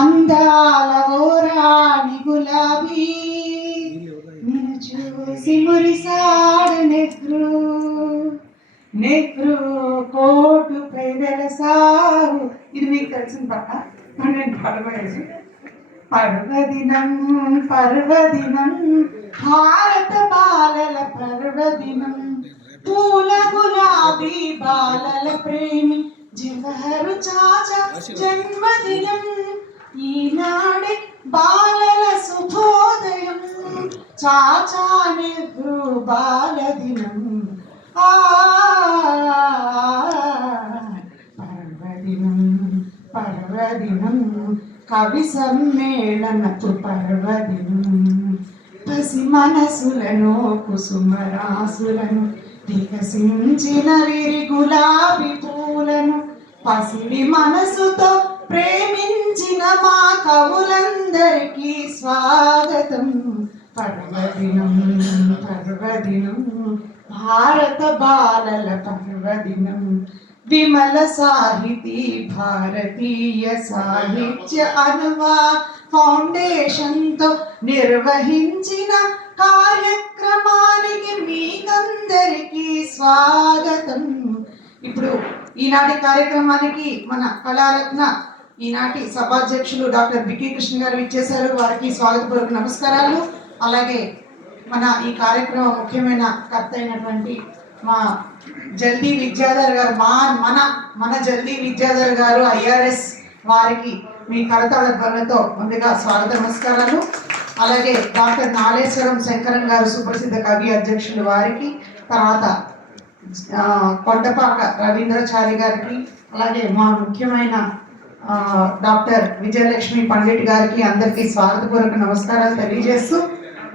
అందాల ఓరాని గులాబీ నిన్ను చూసి మురిసాడు నెహ్రూ కోటు పెదల సాగు. ఇది మీకు తెలిసిన పక్క నేను పడబోయేది. పర్వదినం భారత బాలల పర్వదినం, పూల గులాబీ బాలల ప్రేమి జవహరు చాచా జన్మదినం, ఈనాడే బాలల శుభోదయం, చాచా నెహ్రూ బాలదినం. పర్వదినం కవి సమ్మేళనపు పర్వదినం, పసి మనసులను కుసుమరాసులను వికసించిన విరి గులాబీ పూలను, పసిడి మనసుతో ప్రేమించిన మా కవులందరికీ స్వాగతం. పర్వదినం భారత బాలల పర్వదినం, విమల సాహితీ భారతీయ సాహిత్య అనువాద ఫౌండేషన్తో నిర్వహించిన కార్యక్రమానికి మీకందరికీ స్వాగతం. ఇప్పుడు ఈనాటి కార్యక్రమానికి మన కళారత్న ఈనాటి సభాధ్యక్షులు డాక్టర్ బికి కృష్ణ గారు ఇచ్చేశారు. వారికి స్వాగతపూర్వక నమస్కారాలు. అలాగే మన ఈ కార్యక్రమం ముఖ్యమైన కర్త అయినటువంటి మా జల్దీ విద్యాధర్ గారు, మన జల్దీ విద్యాధర్ గారు IRS, వారికి మీ కరతాళ ధ్వనులతో ముందుగా స్వాగత నమస్కారాలు. అలాగే డాక్టర్ నాలేశ్వరం శంకరన్ గారు సుప్రసిద్ధ కవి అధ్యక్షులు, వారికి, తర్వాత కొండపాక రవీంద్రచారి గారికి, అలాగే మా ముఖ్యమైన డాక్టర్ విజయలక్ష్మి పండిట్ గారికి అందరికీ స్వాగతపూర్వక నమస్కారాలు తెలియజేస్తూ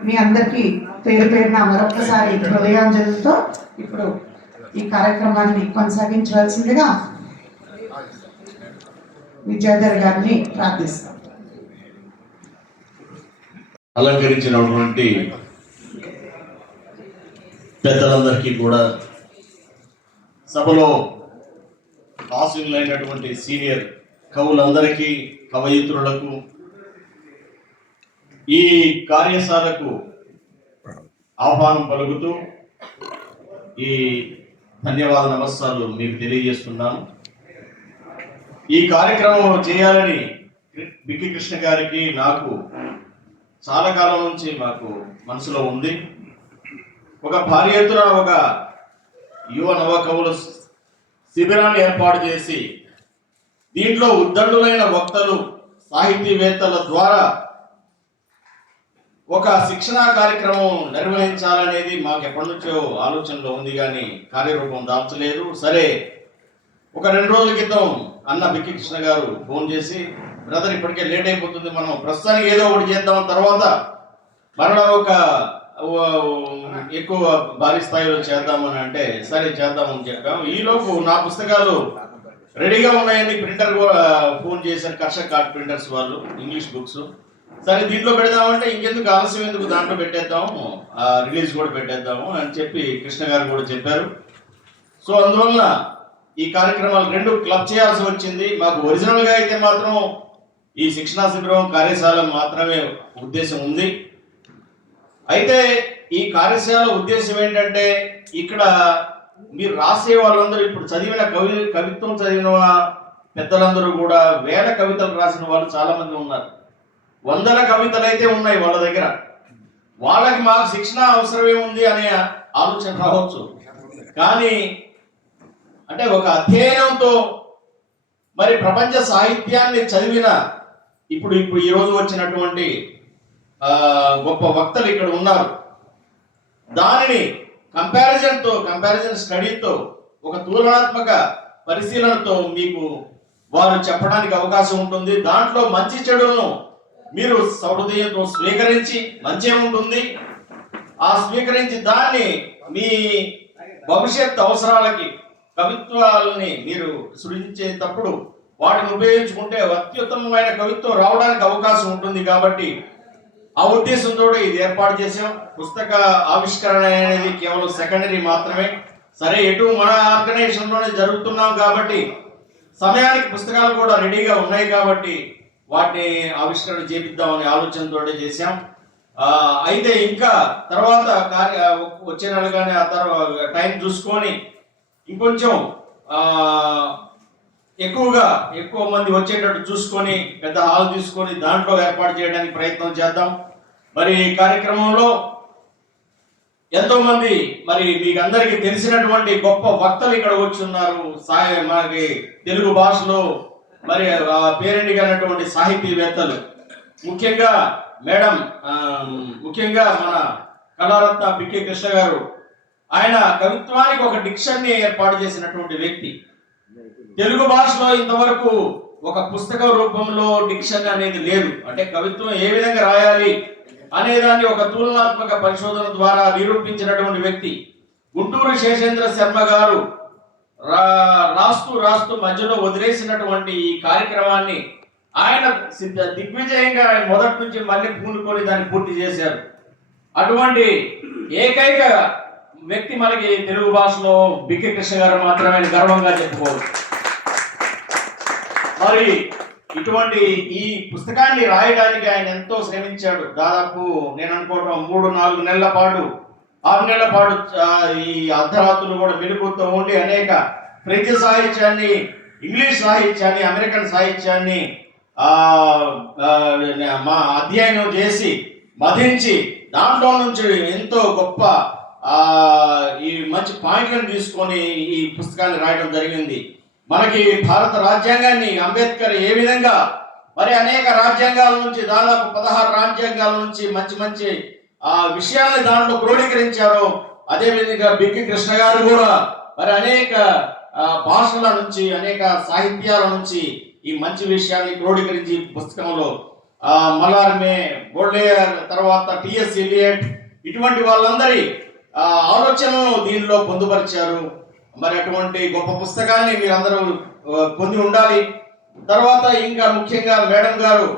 మీ అందరికీ పేరు పేరున మరొకసారి హృదయాంజలితో ఇప్పుడు ఈ కార్యక్రమాన్ని కొనసాగించవలసిందిగా విద్యాధర్ గారిని ప్రార్థిస్తాం. అలంకరించినటువంటి పెద్దలందరికీ కూడా, సభలో ఆశీనులైనటువంటి సీనియర్ కవులందరికీ, కవయిత్రులకు, ఈ కార్యశాలకు ఆహ్వానం పలుకుతూ ఈ ధన్యవాద నమస్కారాలు మీకు తెలియజేస్తున్నాను. ఈ కార్యక్రమం చేయాలని బికి కృష్ణ గారికి, నాకు చాలా కాలం నుంచి మాకు మనసులో ఉంది. ఒక భారీ ఎత్తున ఒక యువ నవ కవుల శిబిరాన్ని ఏర్పాటు చేసి దీంట్లో ఉద్దండులైన వక్తలు, సాహితీవేత్తల ద్వారా ఒక శిక్షణా కార్యక్రమం నిర్వహించాలనేది మాకు ఎప్పటి నుంచో ఆలోచనలో ఉంది, కానీ కార్యరూపం దాల్చలేదు. సరే, ఒక 2 రోజుల క్రితం అన్న బికి కృష్ణ గారు ఫోన్ చేసి, బ్రదర్ ఇప్పటికే లేట్ అయిపోతుంది, మనం ప్రస్తుతానికి ఏదో ఒకటి చేద్దాం, తర్వాత మరలా ఒక ఎక్కువ భారీ స్థాయిలో చేద్దామని అంటే సరే చేద్దామని చెప్పాం. ఈలోపు నా పుస్తకాలు రెడీగా ఉన్నాయని ప్రింటర్ ఫోన్ చేశారు, కర్షక్ కార్డ్ ప్రింటర్స్ వాళ్ళు, ఇంగ్లీష్ బుక్స్. సరే దీంట్లో పెడదామంటే ఇంకెందుకు ఆలస్యం, ఎందుకు దాంట్లో పెట్టేద్దాము, రిలీజ్ కూడా పెట్టేద్దాము అని చెప్పి కృష్ణ గారు కూడా చెప్పారు. సో అందువల్ల ఈ కార్యక్రమాలు 2 క్లబ్ చేయాల్సి వచ్చింది. మాకు ఒరిజినల్గా అయితే మాత్రం ఈ శిక్షణా శిబిరం కార్యశాల మాత్రమే ఉద్దేశం ఉంది. అయితే ఈ కార్యశాల ఉద్దేశం ఏంటంటే, ఇక్కడ మీరు రాసే వాళ్ళందరూ, ఇప్పుడు చదివిన కవిత్వం చదివిన పెద్దలందరూ కూడా వేల కవితలు రాసిన వాళ్ళు చాలా మంది ఉన్నారు. 100 కవితలు అయితే ఉన్నాయి వాళ్ళ దగ్గర. వాళ్ళకి మాకు శిక్షణ అవసరం ఏముంది అనే ఆలోచన రావచ్చు, కానీ అంటే ఒక అధ్యయనంతో మరి ప్రపంచ సాహిత్యాన్ని చదివిన ఇప్పుడు ఈ రోజు వచ్చినటువంటి గొప్ప వక్తలు ఇక్కడ ఉన్నారు. దానిని కంపారిజన్ స్టడీతో, ఒక తులనాత్మక పరిశీలనతో మీకు వారు చెప్పడానికి అవకాశం ఉంటుంది. దాంట్లో మంచి చెడులను మీరు సహృదయంతో స్వీకరించి మంచి ఏముంటుంది ఆ స్వీకరించి దాన్ని మీ భవిష్యత్ అవసరాలకి కవిత్వాలని మీరు సృజించేటప్పుడు వాటిని ఉపయోగించుకుంటే అత్యుత్తమమైన కవిత్వం రావడానికి అవకాశం ఉంటుంది. కాబట్టి ఆ ఉద్దేశంతో ఇది ఏర్పాటు చేసాం. పుస్తక ఆవిష్కరణ అనేది కేవలం సెకండరీ మాత్రమే. సరే, ఎటు మన ఆర్గనైజేషన్లోనే జరుగుతున్నాం కాబట్టి సమయానికి పుస్తకాలు కూడా రెడీగా ఉన్నాయి కాబట్టి వాటిని ఆవిష్కరణ చేపిద్దామనే ఆలోచనతో చేశాం. అయితే ఇంకా తర్వాత వచ్చే నెల కానీ ఆ తర్వాత టైం చూసుకొని ఇంకొంచెం ఎక్కువ మంది వచ్చేటట్టు చూసుకొని పెద్ద హాల్ తీసుకొని దాంట్లో ఏర్పాటు చేయడానికి ప్రయత్నం చేద్దాం. మరి ఈ కార్యక్రమంలో ఎంతో మంది మరి మీకు అందరికీ తెలిసినటువంటి గొప్ప వక్తలు ఇక్కడ వచ్చి ఉన్నారు. మనకి తెలుగు భాషలో మరి పేరెండిగైనటువంటి సాహితీవేత్తలు, ముఖ్యంగా మన కళారత్న బికే కృష్ణ గారు. ఆయన కవిత్వానికి ఒక డిక్షన్ని ఏర్పాటు చేసినటువంటి వ్యక్తి. తెలుగు భాషలో ఇంతవరకు ఒక పుస్తక రూపంలో డిక్షన్ అనేది లేదు. అంటే కవిత్వం ఏ విధంగా రాయాలి అనేదాన్ని ఒక తులనాత్మక పరిశోధన ద్వారా నిరూపించినటువంటి వ్యక్తి. గుంటూరు శేషేంద్ర శర్మ గారు రాస్తూ మధ్యలో వదిలేసినటువంటి ఈ కార్యక్రమాన్ని ఆయన దిగ్విజయంగా ఆయన మొదటి నుంచి మళ్ళీ పూనుకొని దాన్ని పూర్తి చేశారు. అటువంటి ఏకైక వ్యక్తి మనకి తెలుగు భాషలో బికే కృష్ణ గారు మాత్రమే గర్వంగా చెప్పుకోవచ్చు. మరి ఇటువంటి ఈ పుస్తకాన్ని రాయడానికి ఆయన ఎంతో శ్రమించాడు. దాదాపు నేను అనుకోవడం 3-4 నెలల పాటు 6 నెలల పాటు ఈ అర్ధరాత్రులు కూడా మెలుగుతూ ఉండి అనేక ఫ్రెంచ్ సాహిత్యాన్ని, ఇంగ్లీష్ సాహిత్యాన్ని, అమెరికన్ సాహిత్యాన్ని మా అధ్యయనం చేసి మధించి దాంట్లో నుంచి ఎంతో గొప్ప ఈ మంచి పాయింట్లను తీసుకొని ఈ పుస్తకాన్ని రాయడం జరిగింది. మనకి భారత రాజ్యాంగాన్ని అంబేద్కర్ ఏ విధంగా మరి అనేక రాజ్యాంగాల నుంచి దాదాపు 16 రాజ్యాంగాల నుంచి మంచి విషయాల్ని దాంట్లో క్రోడీకరించారో అదేవిధంగా బిక్కి కృష్ణ గారు కూడా మరి అనేక భాషల నుంచి అనేక సాహిత్యాల నుంచి ఈ మంచి విషయాన్ని క్రోడీకరించి పుస్తకంలో మలార్మే, బోర్డేయర్, తర్వాత టిఎస్ ఎలియట్ ఇటువంటి వాళ్ళందరి ఆలోచనలను దీనిలో పొందుపరిచారు. మరి అటువంటి గొప్ప పుస్తకాన్ని మీరందరూ పొంది ఉండాలి. తర్వాత ఇంకా ముఖ్యంగా మేడం గారు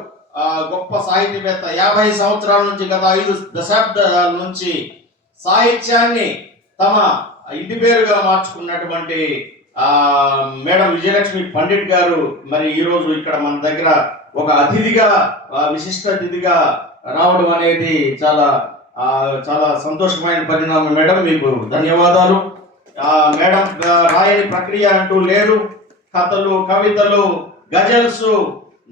గొప్ప సాహితీవేత్త, 50 సంవత్సరాల నుంచి గత 5 దశాబ్దాల నుంచి సాహిత్యాన్ని తమ ఇంటి పేరుగా మార్చుకున్నటువంటి మేడం విజయలక్ష్మి పండిట్ గారు మరి ఈరోజు ఇక్కడ మన దగ్గర ఒక అతిథిగా, విశిష్ట అతిథిగా రావడం అనేది చాలా చాలా సంతోషమైన పరిణామం. మేడం, మీకు ధన్యవాదాలు. మేడం రాయని ప్రక్రియ అంటూ లేదు. కథలు, కవితలు, గజల్స్,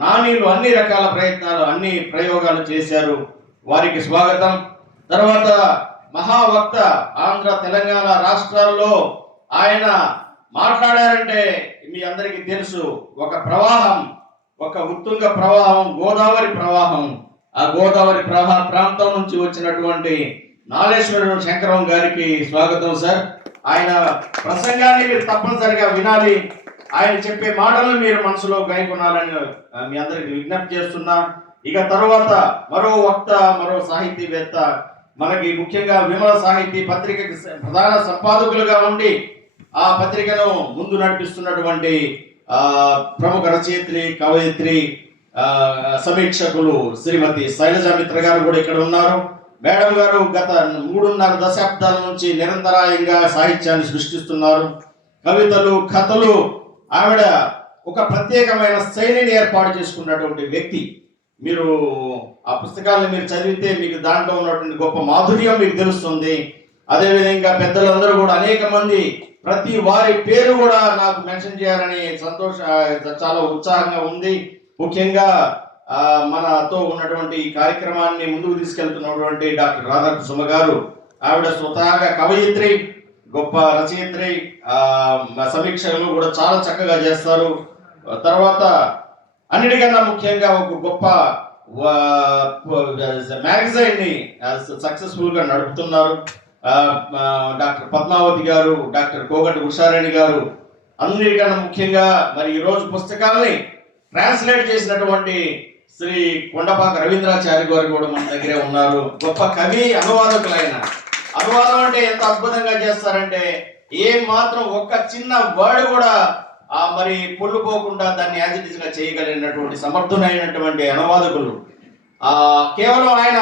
నానీలు అన్ని రకాల ప్రయత్నాలు, అన్ని ప్రయోగాలు చేశారు. వారికి స్వాగతం. తర్వాత మహావక్త, ఆంధ్ర తెలంగాణ రాష్ట్రాల్లో ఆయన మాట్లాడారంటే మీ అందరికీ తెలుసు. ఒక ప్రవాహం, ఒక ఉత్తుంగ ప్రవాహం, గోదావరి ప్రవాహం. ఆ గోదావరి ప్రాంతం నుంచి వచ్చినటువంటి నాలేశ్వరం శంకరం గారికి స్వాగతం సార్. ఆయన ప్రసంగాన్ని మీరు తప్పనిసరిగా వినాలి. ఆయన చెప్పే మాటలను మీరు మనసులో గాయకొనాలని మీ అందరికి విజ్ఞప్తి చేస్తున్నా. ఇక తర్వాత మరో వక్త, మరో సాహితీవేత్త, మనకి ముఖ్యంగా విమల సాహితీ పత్రికకి ప్రధాన సంపాదకులుగా ఉండి ఆ పత్రికను ముందు నడిపిస్తున్నటువంటి ప్రముఖ రచయిత్రి, కవయిత్రి, సమీక్షకులు శ్రీమతి శైలజా మిత్ర గారు కూడా ఇక్కడ ఉన్నారు. మేడం గారు గత 3.5 దశాబ్దాల నుంచి నిరంతరాయంగా సాహిత్యాన్ని సృష్టిస్తున్నారు. కవితలు, కథలు, ఆవిడ ఒక ప్రత్యేకమైన శైలిని ఏర్పాటు చేసుకున్నటువంటి వ్యక్తి. మీరు ఆ పుస్తకాలను మీరు చదివితే మీకు దాంట్లో ఉన్నటువంటి గొప్ప మాధుర్యం మీకు తెలుస్తుంది. అదేవిధంగా పెద్దలందరూ కూడా అనేక మంది ప్రతి వారి పేరు కూడా నాకు మెన్షన్ చేయాలని చాలా ఉత్సాహంగా ఉంది. ముఖ్యంగా మనతో ఉన్నటువంటి ఈ కార్యక్రమాన్ని ముందుకు తీసుకెళ్తున్నటువంటి డాక్టర్ రాధాకృష్ణ గారు, ఆవిడ స్వతహాగా కవయిత్రి, గొప్ప రచయిత్రి, సమీక్షలు కూడా చాలా చక్కగా చేస్తారు. తర్వాత అన్నిటికన్నా ముఖ్యంగా ఒక గొప్ప మ్యాగజైన్ ని సక్సెస్ఫుల్ గా నడుపుతున్నారు. డాక్టర్ పద్మావతి గారు, డాక్టర్ కోగటి ఉషారాణి గారు అన్నిటికన్నా ముఖ్యంగా మరి ఈ రోజు పుస్తకాల్ని ట్రాన్స్లేట్ చేసినటువంటి శ్రీ కొండపాక రవీంద్రాచారి గారు కూడా మన దగ్గరే ఉన్నారు. గొప్ప కవి, అనువాదకులైన. అనువాదం అంటే ఎంత అద్భుతంగా చేస్తారంటే ఏం మాత్రం ఒక్క చిన్న వర్డ్ కూడా మరి పొల్లుపోకుండా దాన్ని యాజ్ ఇట్ ఇస్ గా చేయగలిగినటువంటి సమర్థులైనటువంటి అనువాదకులు. కేవలం ఆయన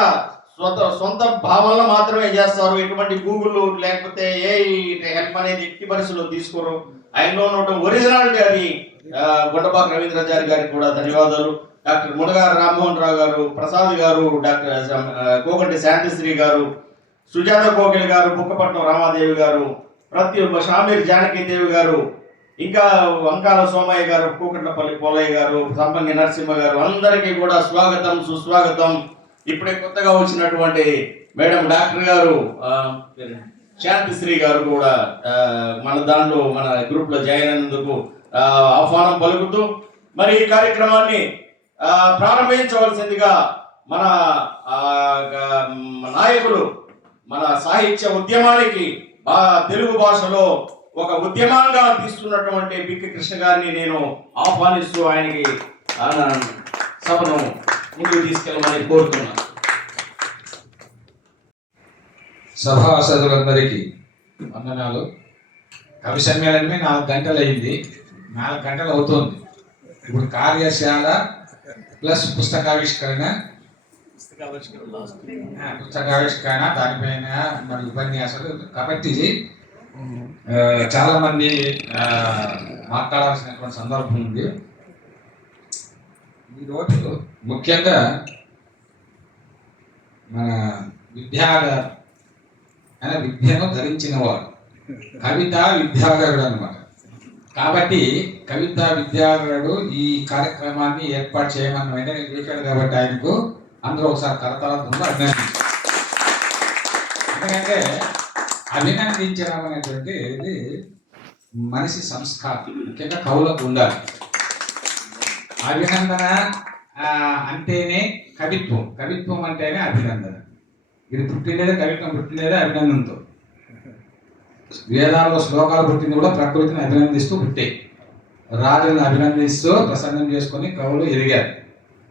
సొంత భావనలో మాత్రమే చేస్తారు. ఎటువంటి గూగుల్ లేకపోతే ఏ హెల్ప్ అనేది ఎట్టి పరిస్థితుల్లో తీసుకోరు. ఆయనలో ఉన్న ఒరిజినాలిటీ అది. కొండపాక రవీంద్రాచారి గారికి కూడా ధన్యవాదాలు. డాక్టర్ మునగారు రామ్మోహన్ రావు గారు, ప్రసాద్ గారు, డాక్టర్ కోకంటి శాంతిశ్రీ గారు, సుజాత కోకిల్ గారు, బుక్కపట్నం రామాదేవి గారు, షామీర్ జానకీదేవి గారు, ఇంకా వంకాల సోమయ్య గారు, కూకట్లపల్లి పోలయ్య గారు, సంపంగి నరసింహ గారు, అందరికీ కూడా స్వాగతం, సుస్వాగతం. ఇప్పుడే కొత్తగా వచ్చినటువంటి మేడం డాక్టర్ గారు శాంతిశ్రీ గారు కూడా మన దాంట్లో మన గ్రూప్ లో జాయిన్ అయినందుకు ఆహ్వానం పలుకుతూ మరి ఈ కార్యక్రమాన్ని ప్రారంభించవలసిందిగా మన నాయకులు, మన సాహిత్య ఉద్యమానికి తెలుగు భాషలో ఒక ఉద్యమంగా తీసుకున్నటువంటి బిక్కి కృష్ణ గారిని నేను ఆహ్వానిస్తూ ఆయనకి సభను ముందుకు తీసుకెళ్ళమని కోరుతున్నాను. సభాసదులందరికీ వందనాలు. కవి సమ్మేళనమే 4 గంటలు అయింది, 4 గంటలు అవుతుంది. ఇప్పుడు కార్యశాల ప్లస్ పుస్తకావిష్కరణ, దానిపైన మరి ఉపన్యాసాలు. కాబట్టి చాలా మంది మాట్లాడాల్సినటువంటి సందర్భం ఉంది. ఈరోజు ముఖ్యంగా మన విద్యను ధరించిన వాడు కవితా విద్యాధరుడు అన్నమాట. కాబట్టి కవితా విద్యాధరుడు ఈ కార్యక్రమాన్ని ఏర్పాటు చేయమని వెంటనే చేశాడు. కాబట్టి ఆయనకు అందరూ ఒకసారి కరతాళంతో అభినందించారు. ఎందుకంటే అభినందించడం అనేటువంటిది మనిషి సంస్కారం, ముఖ్యంగా కవులకు ఉండాలి. అభినందన అంటేనే కవిత్వం, కవిత్వం అంటేనే అభినందన. ఇది పుట్టినదే కవిత్వం, పుట్టినదే అభినందనతో. వేదాల్లో శ్లోకాలు పుట్టింది కూడా ప్రకృతిని అభినందిస్తూ పుట్టే, రాజులను అభినందిస్తూ ప్రసన్నం చేసుకొని కవులు ఎదిగారు.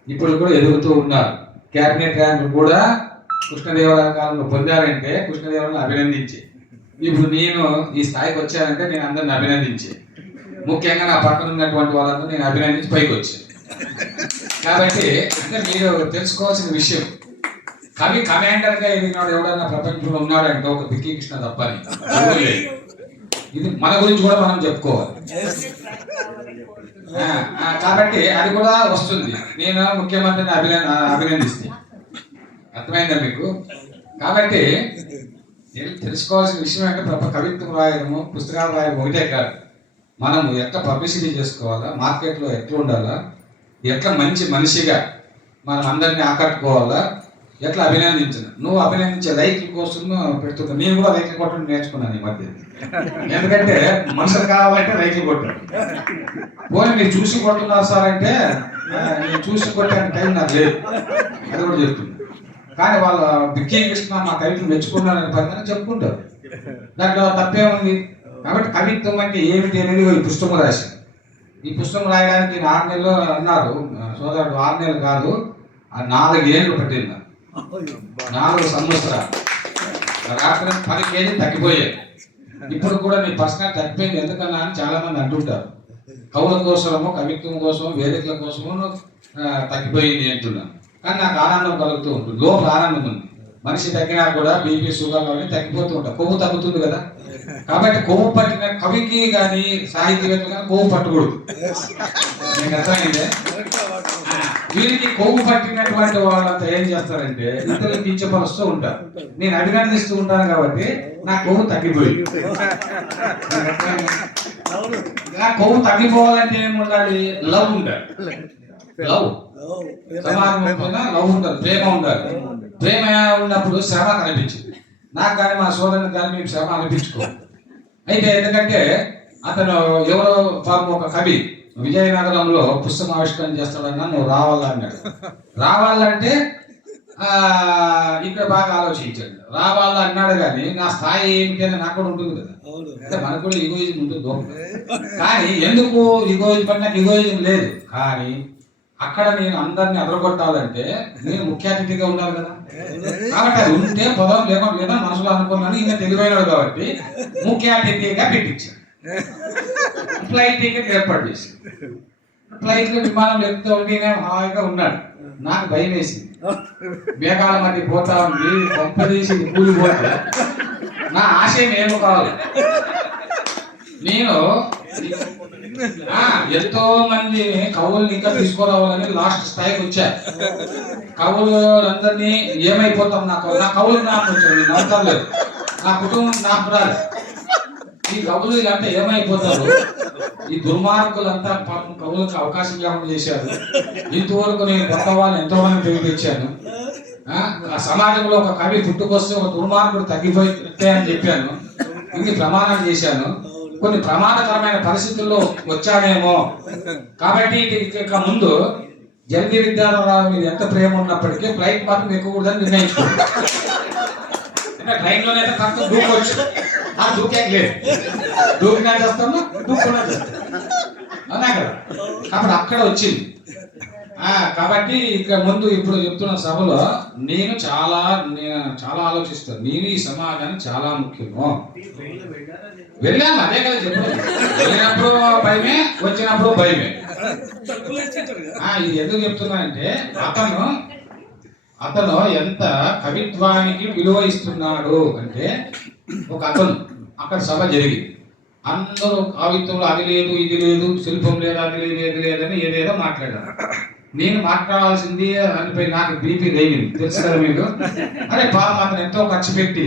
ఇప్పుడు కూడా ఎదుగుతూ ఉన్నారు. క్యాబినెట్ ర్యాంకులు కూడా కృష్ణదేవరాయ కాలంలో పొందారంటే కృష్ణదేవరాయను అభినందించి. ఇప్పుడు నేను ఈ స్థాయికి వచ్చానంటే నేను అందరిని అభినందించి, ముఖ్యంగా నా పక్కన ఉన్నటువంటి వాళ్ళందరూ నేను అభినందించి పైకి వచ్చాను. కాబట్టి అంటే మీరు తెలుసుకోవాల్సిన విషయం, కవి కమాండర్గా ఎదిగినాడు ఎవడన్నా ప్రపంచంలో ఉన్నాడంటే ఒక బిక్కి కృష్ణ తప్పని. ఇది మన గురించి కూడా మనం చెప్పుకోవాలి. కాబట్టి అది కూడా వస్తుంది. నేను ముఖ్యమంత్రిని అభినందిస్తాను. అర్థమైందా మీకు? కాబట్టి తెలుసుకోవాల్సిన విషయం అంటే కవిత్వం రాయడము, పుస్తకాలు రాయడం ఒకటే కాదు. మనము ఎట్లా పబ్లిసిటీ చేసుకోవాలా, మార్కెట్లో ఎట్లా ఉండాలా, ఎట్లా మంచి మనిషిగా మనం అందరినీ ఆకట్టుకోవాలా, ఎట్లా అభినందించను. నువ్వు అభినందించే లైక్ల కోసం పెడుతున్నా. నేను కూడా లైక్లు కొట్టడం నేర్చుకున్నాను ఈ మధ్య. ఎందుకంటే మనుషులు కావాలంటే లైక్లు కొట్టాను. పోనీ మీరు చూసి కొట్టున్నారు సార్ అంటే నేను చూసి కొట్టాను టైం నాకు లేదు, అది కూడా చెప్తున్నా. కానీ వాళ్ళు బిక్కి కృష్ణ మా కవితను మెచ్చుకున్నారని పని చెప్పుకుంటారు, దాంట్లో తప్పేముంది. కాబట్టి కవిత్వం అంటే ఏమిటి అనేది ఈ పుస్తకం రాశాను. ఈ పుస్తకం రాయడానికి 6 నెలలు అన్నారు సోదరుడు. 6 నెలలు కాదు, 4 ఏళ్ళు పట్టింది. 4 సంవత్సరాలు. రాత్రి 10 కేజీలు తగ్గిపోయాయి. ఇప్పుడు కూడా నీ పర్సనల్ తగ్గిపోయింది ఎందుకన్నా అని చాలా మంది అంటుంటారు. కవుల కోసము, కవిత్వం కోసం, వేదికల కోసము తగ్గిపోయింది అంటున్నాను. కానీ నాకు ఆనందం కలుగుతూ ఉంటుంది, లోపల ఆనందం ఉంది. మనిషి తగ్గినా కూడా బీపీ, షుగర్ అవన్నీ తగ్గిపోతూ ఉంటాయి, కొవ్వు తగ్గుతుంది కదా. కాబట్టి కొవ్వు పట్టిన కవికి కానీ సాహిత్యవేత్తలు కానీ కొవ్వు పట్టకూడదు. మీకు అర్థమైందే? వీరికి కొవ్వు పట్టినటువంటి వాళ్ళంతా ఏం చేస్తారంటే ఇతరులు కించపరుస్తూ ఉంటారు. నేను అభినందిస్తూ ఉంటాను కాబట్టి నా కొవ్వు తగ్గిపోయింది. నా కొవ్వు తగ్గిపోవాలంటే ఏముండాలి? లవ్ ఉండాలి. లవ్ లవ్ ఉండాలి, ప్రేమ ఉండాలి. ప్రేమ ఉన్నప్పుడు శ్రమ కనిపించింది. నాకు కానీ మా సోదరునికి కానీ మేము శ్రమ అనిపించుకో. అయితే ఎందుకంటే అతను ఎవరో పాపం ఒక కవి విజయనగరంలో పుస్తకం ఆవిష్కరణ చేస్తాడన్నా నువ్వు రావాలన్నాడు. రావాలంటే ఇక్కడ బాగా ఆలోచించాడు. రావాలా అన్నాడు కానీ నా స్థాయి ఏమిటి అని నాకు కూడా ఉంటుంది కదా. అంటే మనకు కూడా ఈగోయిజం ఉంటుంది లోపల. కానీ ఎందుకు ఈగోయిజం పడినా ఈగోయిజం లేదు. కానీ అక్కడ నేను అందరిని అదరగొట్టాలంటే నేను ముఖ్య అతిథిగా ఉండాలి కదా. కాబట్టి అది ఉంటే పదం లేకుండా మనసులో అనుకున్నాను. ఇంకా తెలివైనడు కాబట్టి ముఖ్య అతిథిగా పెట్టించాను. ఫ్లైట్ టికెట్ ఏర్పాటు చేసి ఫ్లైట్ లో విమానం ఎక్కుతూ ఉంటే హాయిగా ఉన్నాడు. నాకు భయం వేసింది. మేఘాల మధ్య పోతా ఉంది, పంపదీసి కూలిపోతే నా ఆశయం ఏమో కావాలి. నేను ఎంతో మంది కవుల్ని ఇంకా తీసుకురావాలని లాస్ట్ స్థాయికి వచ్చా. కవులందరినీ ఏమైపోతాం, నా కవులు నాకు వచ్చారు, నమ్మకం లేదు, నా కుటుంబం నాకు రాదు. ఈ కవులు ఇలాంటి ఏమైపోతారు, ఈ దుర్మార్గులంతా పాపం కవులకు అవకాశం లేకుండా చేశారు. ఇంతవరకు నేను కొత్త వాళ్ళని ఎంతో మంది పిలిపించాను. ఆ సమాజంలో ఒక కవి పుట్టుకొస్తే ఒక దుర్మార్గుడు తగ్గిపోతే అని చెప్పాను. ఇన్ని ప్రమాణాలు చేశాను. కొన్ని ప్రమాదకరమైన పరిస్థితుల్లో వచ్చానేమో. కాబట్టి ఇక ముందు జల్దీ విద్యారావు మీద ఎంత ప్రేమ ఉన్నప్పటికీ ఫ్లైట్ మాత్రం ఎక్కువకూడదని నిర్ణయించుకోండి. అంటే ట్రైన్లోనే అయితే కాస్త దూకొచ్చు, నాకు దూకేం లేదు. దూకినా చేస్తాను, దూకున్నా చేస్తాను, అవునా కదా. కాబట్టి అక్కడ వచ్చింది. కాబట్టి ఇక ముందు ఇప్పుడు చెప్తున్న సభలో నేను చాలా ఆలోచిస్తాను. నేను ఈ సమాజానికి చాలా ముఖ్యము. వెళ్ళాను, అదే కదా చెప్పాను. వెళ్ళినప్పుడు భయమే, వచ్చినప్పుడు భయమే. ఇది ఎందుకు చెప్తున్నానంటే అతను ఎంత కవిత్వానికి విలువ ఇస్తున్నాడు అంటే, ఒక అతను అక్కడ సభ జరిగింది. అందరూ కవిత్వంలో అది లేదు, ఇది లేదు, శిల్పం లేదు, అది లేదు, ఇది లేదని ఏదేదో మాట్లాడారు. నేను మాట్లాడాల్సింది అనిపై నాకు బీపీ లేనిది, తెలుసు కదా మీకు. అరే పాపం అతను ఎంతో ఖర్చు పెట్టి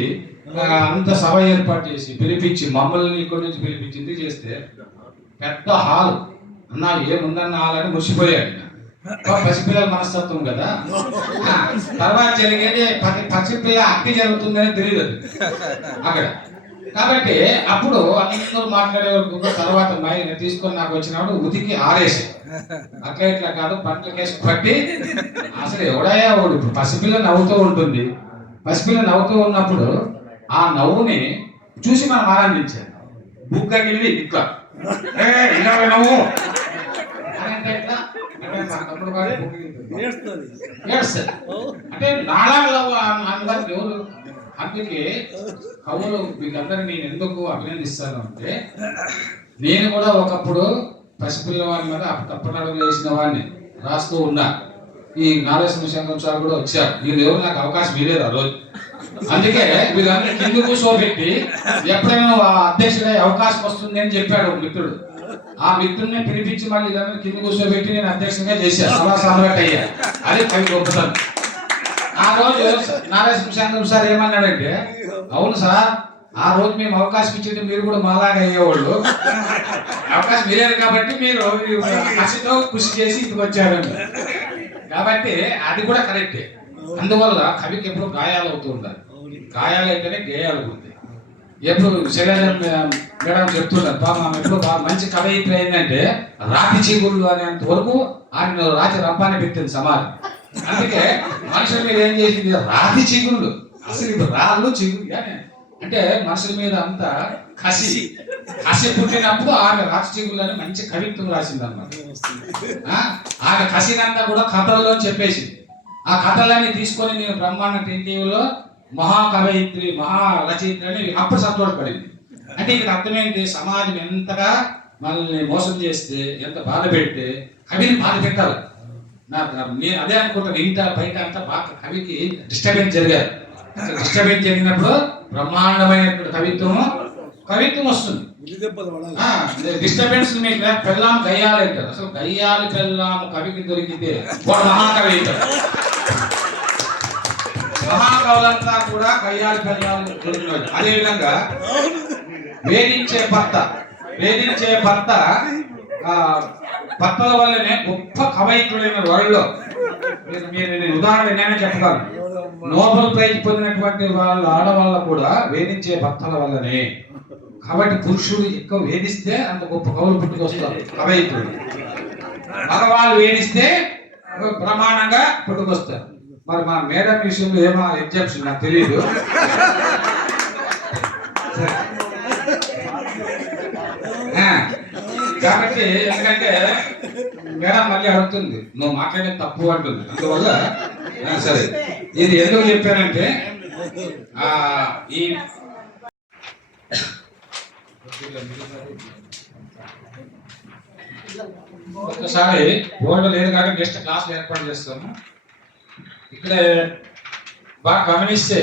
అంత సభ ఏర్పాటు చేసి పిలిపించి మమ్మల్ని ఇక్కడి నుంచి పిలిపించింది చేస్తే పెద్ద హాల్ అన్నా ఏముందన్న హాల్ అని మురిసిపోయాడు. పసిపిల్లల మనస్తత్వం కదా. తర్వాత జరిగేది పసిపిల్ల అగ్ని జరుగుతుందని తెలియదు అక్కడ. కాబట్టి అప్పుడు అందరూ మాట్లాడే వరకు తర్వాత మైని తీసుకొని నాకు వచ్చినప్పుడు ఉతికి ఆరేసి అట్లా ఇట్లా కాదు పంటల కేసు పట్టి అసలు ఎవడయ్యా వాడు. ఇప్పుడు పసిపిల్ల నవ్వుతూ ఉంటుంది. పసిపిల్ల నవ్వుతూ ఉన్నప్పుడు ఆ నవ్వుని చూసి మనం ఆనందించాలి. బుక్కగిల్లి ఇట్లా ఇలా నవ్వు అంటే ఎట్లా అంటే నాలాగా అందరికి ఎవరు. అందుకే కవులు వీళ్ళందరినీ నేను ఎందుకు అభినందిస్తాను అంటే, నేను కూడా ఒకప్పుడు పసిపిల్లవాడి మీద తప్పనడుగు వేసిన వాడిని రాస్తూ ఉన్నా. ఈ నారాయణ శంకర్ సార్ కూడా వచ్చారు. వీళ్ళు ఎవరు నాకు అవకాశం ఇవ్వలేదు ఆ రోజు. అందుకే వీళ్ళందరూ కింద కూర్చోబెట్టి ఎప్పుడైనా అధ్యక్షుడే అవకాశం వస్తుంది అని చెప్పాడు ఒక మిత్రుడు. ఆ మిత్రుడిని పిలిపించి మళ్ళీ వీళ్ళందరూ కింద కూర్చోబెట్టి నేను అధ్యక్షంగా చేశాను. అలా సామరట్ అయ్యా. అదే కవి గొప్పతనం. ఆ రోజు నారాయణ శంకర్ సార్ ఏమన్నాడంటే, అవును సార్, ఆ రోజు మేము అవకాశం ఇచ్చింది మీరు కూడా మాలాగా అయ్యేవాళ్ళు. అవకాశం ఇవ్వలేదు కాబట్టి మీరు కసితో కృషి చేసి ఇంటికి వచ్చారు. కాబట్టి అది కూడా కరెక్టే. అందువల్ల కవికి ఎప్పుడు గాయాలు అవుతూ ఉంటారు. గాయాలు అయితేనే గేయాలు పుడతాయి. ఎప్పుడు శైలజ మేడం చెప్తున్నారు, పాపం ఆమె ఎప్పుడు బాగా మంచి కవయిత్రి ఏంటంటే రాతి చీగుళ్ళు అనేంత వరకు ఆమె రాతి రంపాన్ని పెట్టింది సమాజం. అందుకే మనుషుల మీద ఏం చేసింది, రాతి చిగుళ్ళు. అసలు ఇప్పుడు రాళ్ళు చిగురు అంటే మనుషుల మీద అంత కసి పుట్టినప్పుడు ఆమె రాతి చిగుళ్ళు అని మంచి కవిత్వం రాసింది అన్నమాట. ఆమె కసినంతా కూడా కథల్లో చెప్పేసింది. ఆ కథలన్నీ తీసుకొని నేను బ్రహ్మాండ టీవీలో మహాకవయిత్రి మహారచయిత్రి అని అప్పుడు సంతోషపడింది. అంటే ఇక్కడ అర్థమేంటి, సమాజం ఎంతగా మనల్ని మోసం చేస్తే, ఎంత బాధ పెడితే కవిని బాధ పెట్టాలి. నేను అదే అనుకుంటాను. ఇంత బయట అంతా బాగా కవికి డిస్టర్బెన్స్ జరిగారు. డిస్టర్బెన్స్ జరిగినప్పుడు బ్రహ్మాండమైనటువంటి కవిత్వం వస్తుంది. డిస్టర్బెన్స్ మీకు పెళ్ళాము గయ్యాలు అవుతారు. అసలు గయ్యాలు పెళ్ళాము కవికి దొరికితే వాడు మహాకవి అవుతాడు. మహాకవులంతా కూడా గయ్యాలు పెళ్ళాము దొరికినది. అదేవిధంగా వేధించే భర్త భర్తల వల్లనే గొప్ప కవయిత్రులైన వాళ్ళలో నేను ఉదాహరణ నేనే చెప్తాను. నోబెల్ ప్రైజ్ పొందినటువంటి వాళ్ళ ఆడవాళ్ళ కూడా వేధించే భర్తల వల్లనే. కాబట్టి పురుషుడు ఎక్కువ వేధిస్తే అంత గొప్ప కవులు పుట్టుకొస్తారు కవయిత్రులు. మగవాళ్ళు వేధిస్తే ప్రమాణంగా పుట్టుకొస్తారు. మరి మా మేడం విషయంలో ఏమో ఎగ్జామ్షన్ నాకు తెలియదు. సరే. కాబట్టి ఎందుకంటే మేడం మళ్ళీ అడుగుతుంది, నువ్వు మాట్లాడేది తప్పు అంటుంది. అందువల్ల సరే, ఇది ఎందుకు చెప్పానంటే ఈ ఒకసారి బోర్డు లేదు కాబట్టి నెక్స్ట్ క్లాసులు ఏర్పాటు చేస్తాము. ఇక్కడ బాగా గమనిస్తే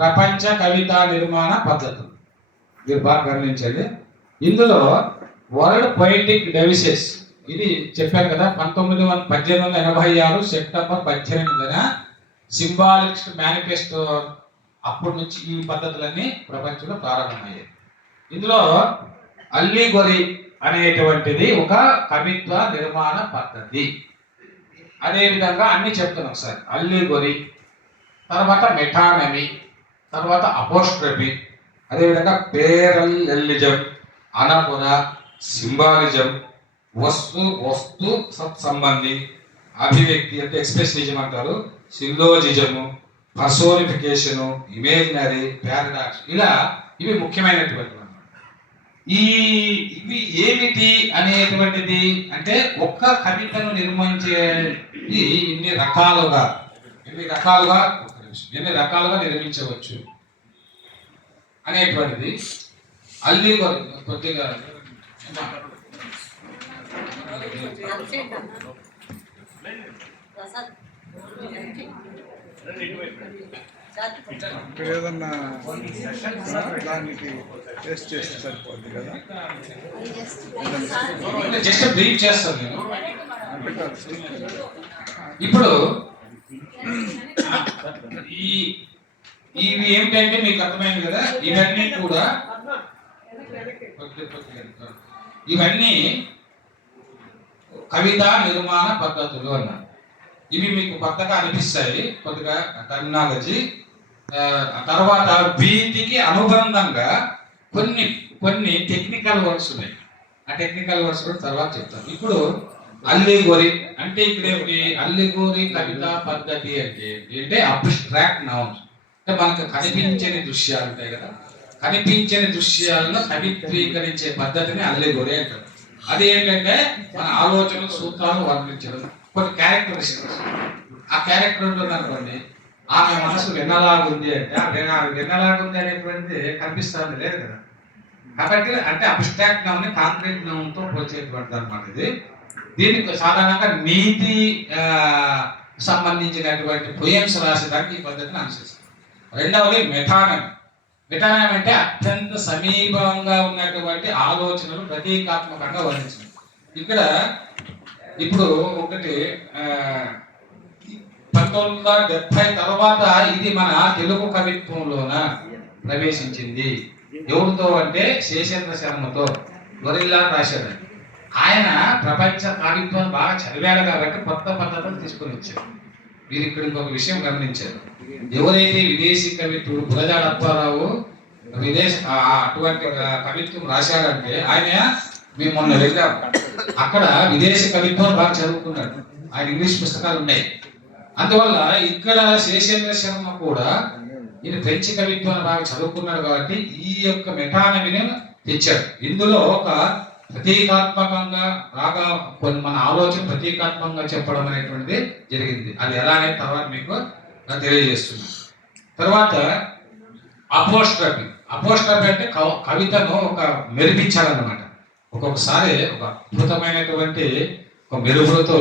ప్రపంచ కవితా నిర్మాణ పద్ధతులు మీరు బాగా గమనించండి. ఇందులో వరల్డ్ పొయిటిక్ డెవిసెస్ ఇది చెప్పాను కదా, 1886 సెప్టెంబర్ 18న సింబాలిక్ మేనిఫెస్టో అప్పటి నుంచి ఈ పద్ధతులన్నీ ప్రపంచంలో ప్రారంభమయ్యాయి. ఇందులో అల్లిగొరి అనేటువంటిది ఒక కవిత్వ నిర్మాణ పద్ధతి. అదేవిధంగా అన్ని చెప్తాను ఒకసారి. అల్లిగొరి, తర్వాత మెటానమీ, తర్వాత అపోస్ట్రఫీ, అదేవిధంగా పేరల్లెలిజం, అనపుర, సింబాలిజం, వస్తు సత్సంబంధి, అభివ్యక్తి అంటే ఎక్స్ప్రెషనిజం అంటారు, సిల్లోజిజము, పర్సోనిఫికేషను, ఇమేజినరీ, పారాడాక్స్, ఇలా ఇవి ముఖ్యమైనటువంటి. ఇవి ఏమిటి అనేటువంటిది అంటే ఒక్క కవితను నిర్మించేది ఎన్ని రకాలుగా నిర్మించవచ్చు అనేటువంటిది. అల్లిగొరి కొద్దిగా ఏదన్నా దానికి టెస్ట్ చేస్తే సరిపోద్ది కదా. జస్ట్ బ్రీఫ్ చేస్తాను నేను. ఇప్పుడు ఇవి ఏమిటంటే మీకు అర్థమైంది కదా, ఇవన్నీ కవితా నిర్మాణ పద్ధతులు అన్నారు. ఇవి మీకు కొత్తగా అనిపిస్తాయి, కొద్దిగా టెర్మినాలజీ. తర్వాత వీటికి అనుబంధంగా కొన్ని టెక్నికల్ వర్డ్స్ ఉన్నాయి. ఆ టెక్నికల్ వర్డ్స్ కూడా తర్వాత చెప్తాను. ఇప్పుడు అల్లిగొరి అంటే ఇక్కడ అల్లిగొరి కవితా పద్ధతి అంటే అబ్స్ట్రాక్ట్ నౌన్స్, అంటే మనకు కనిపించని దృశ్యాలు ఉంటాయి కదా, కనిపించని దృశ్యాలను కవిత్రీకరించే పద్ధతిని అల్లిగొరి అంటారు. అది ఏంటంటే మన ఆలోచనలు, సూత్రాలను వర్ణించడం, కొన్ని క్యారెక్టరిస్టిక్స్. ఆ క్యారెక్టర్ ఉంటుంది అనుకోండి, ఆమె మనసు వెన్నలాగుంది అంటే ఆ వెన్నలాగుంది అనేటువంటిది కనిపిస్తుంది లేదు కదా. కాబట్టి అంటే అబ్స్ట్రాక్ట్ నౌన్ ని కాంక్రీట్ నౌన్ తో పోల్చేటువంటిది అనమాట ఇది. దీనికి సాధారణంగా నీతి సంబంధించినటువంటి పొయమ్స్ రాసేదానికి ఈ పద్ధతిని అనుసరిస్తారు. రెండవది మెటానమీ. మెటానమీ అంటే అత్యంత సమీపంగా ఉన్నటువంటి ఆలోచనలు ప్రతీకాత్మకంగా వర్ణించడం. ఇక్కడ ఇప్పుడు ఒకటి 1970 తర్వాత ఇది మన తెలుగు కవిత్వంలోన ప్రవేశించింది. ఎవరితో అంటే శేషేంద్ర శర్మతో, గొరిల్లా రాశాడు. ఆయన ప్రపంచ కవిత్వం బాగా చదివాడు కాబట్టి కొత్త పద్ధతులు తీసుకొని వచ్చారు. మీరు ఇక్కడ ఇంకొక విషయం గమనించారు, ఎవరైతే విదేశీ కవిత్వుడు గురజాడ అప్పారావు అటువంటి కవిత్వం రాశాడంటే ఆయన, మేము మొన్న వెళ్ళాం, అక్కడ విదేశీ కవిత్వం బాగా చదువుకున్నాడు, ఆయన ఇంగ్లీష్ పుస్తకాలు ఉన్నాయి. అందువల్ల ఇక్కడ శేషేంద్ర శర్మ కూడా ఈయన ఫ్రెంచ్ కవిత్వాన్ని బాగా చదువుకున్నాడు కాబట్టి ఈ యొక్క మెటానమీని తెచ్చాడు. ఇందులో ఒక ప్రతీకాత్మకంగా బాగా కొన్ని మన ఆలోచన ప్రతీకాత్మకంగా చెప్పడం అనేటువంటిది జరిగింది. అది ఎలా అనేది తర్వాత మీకు తెలియజేస్తున్నాను. తర్వాత అపోస్ట్రఫీ. అపోస్ట్రఫీ అంటే కవితను ఒక మెరిపించాలన్నమాట. ఒక్కొక్కసారి ఒక అద్భుతమైనటువంటి ఒక మెరుగులతో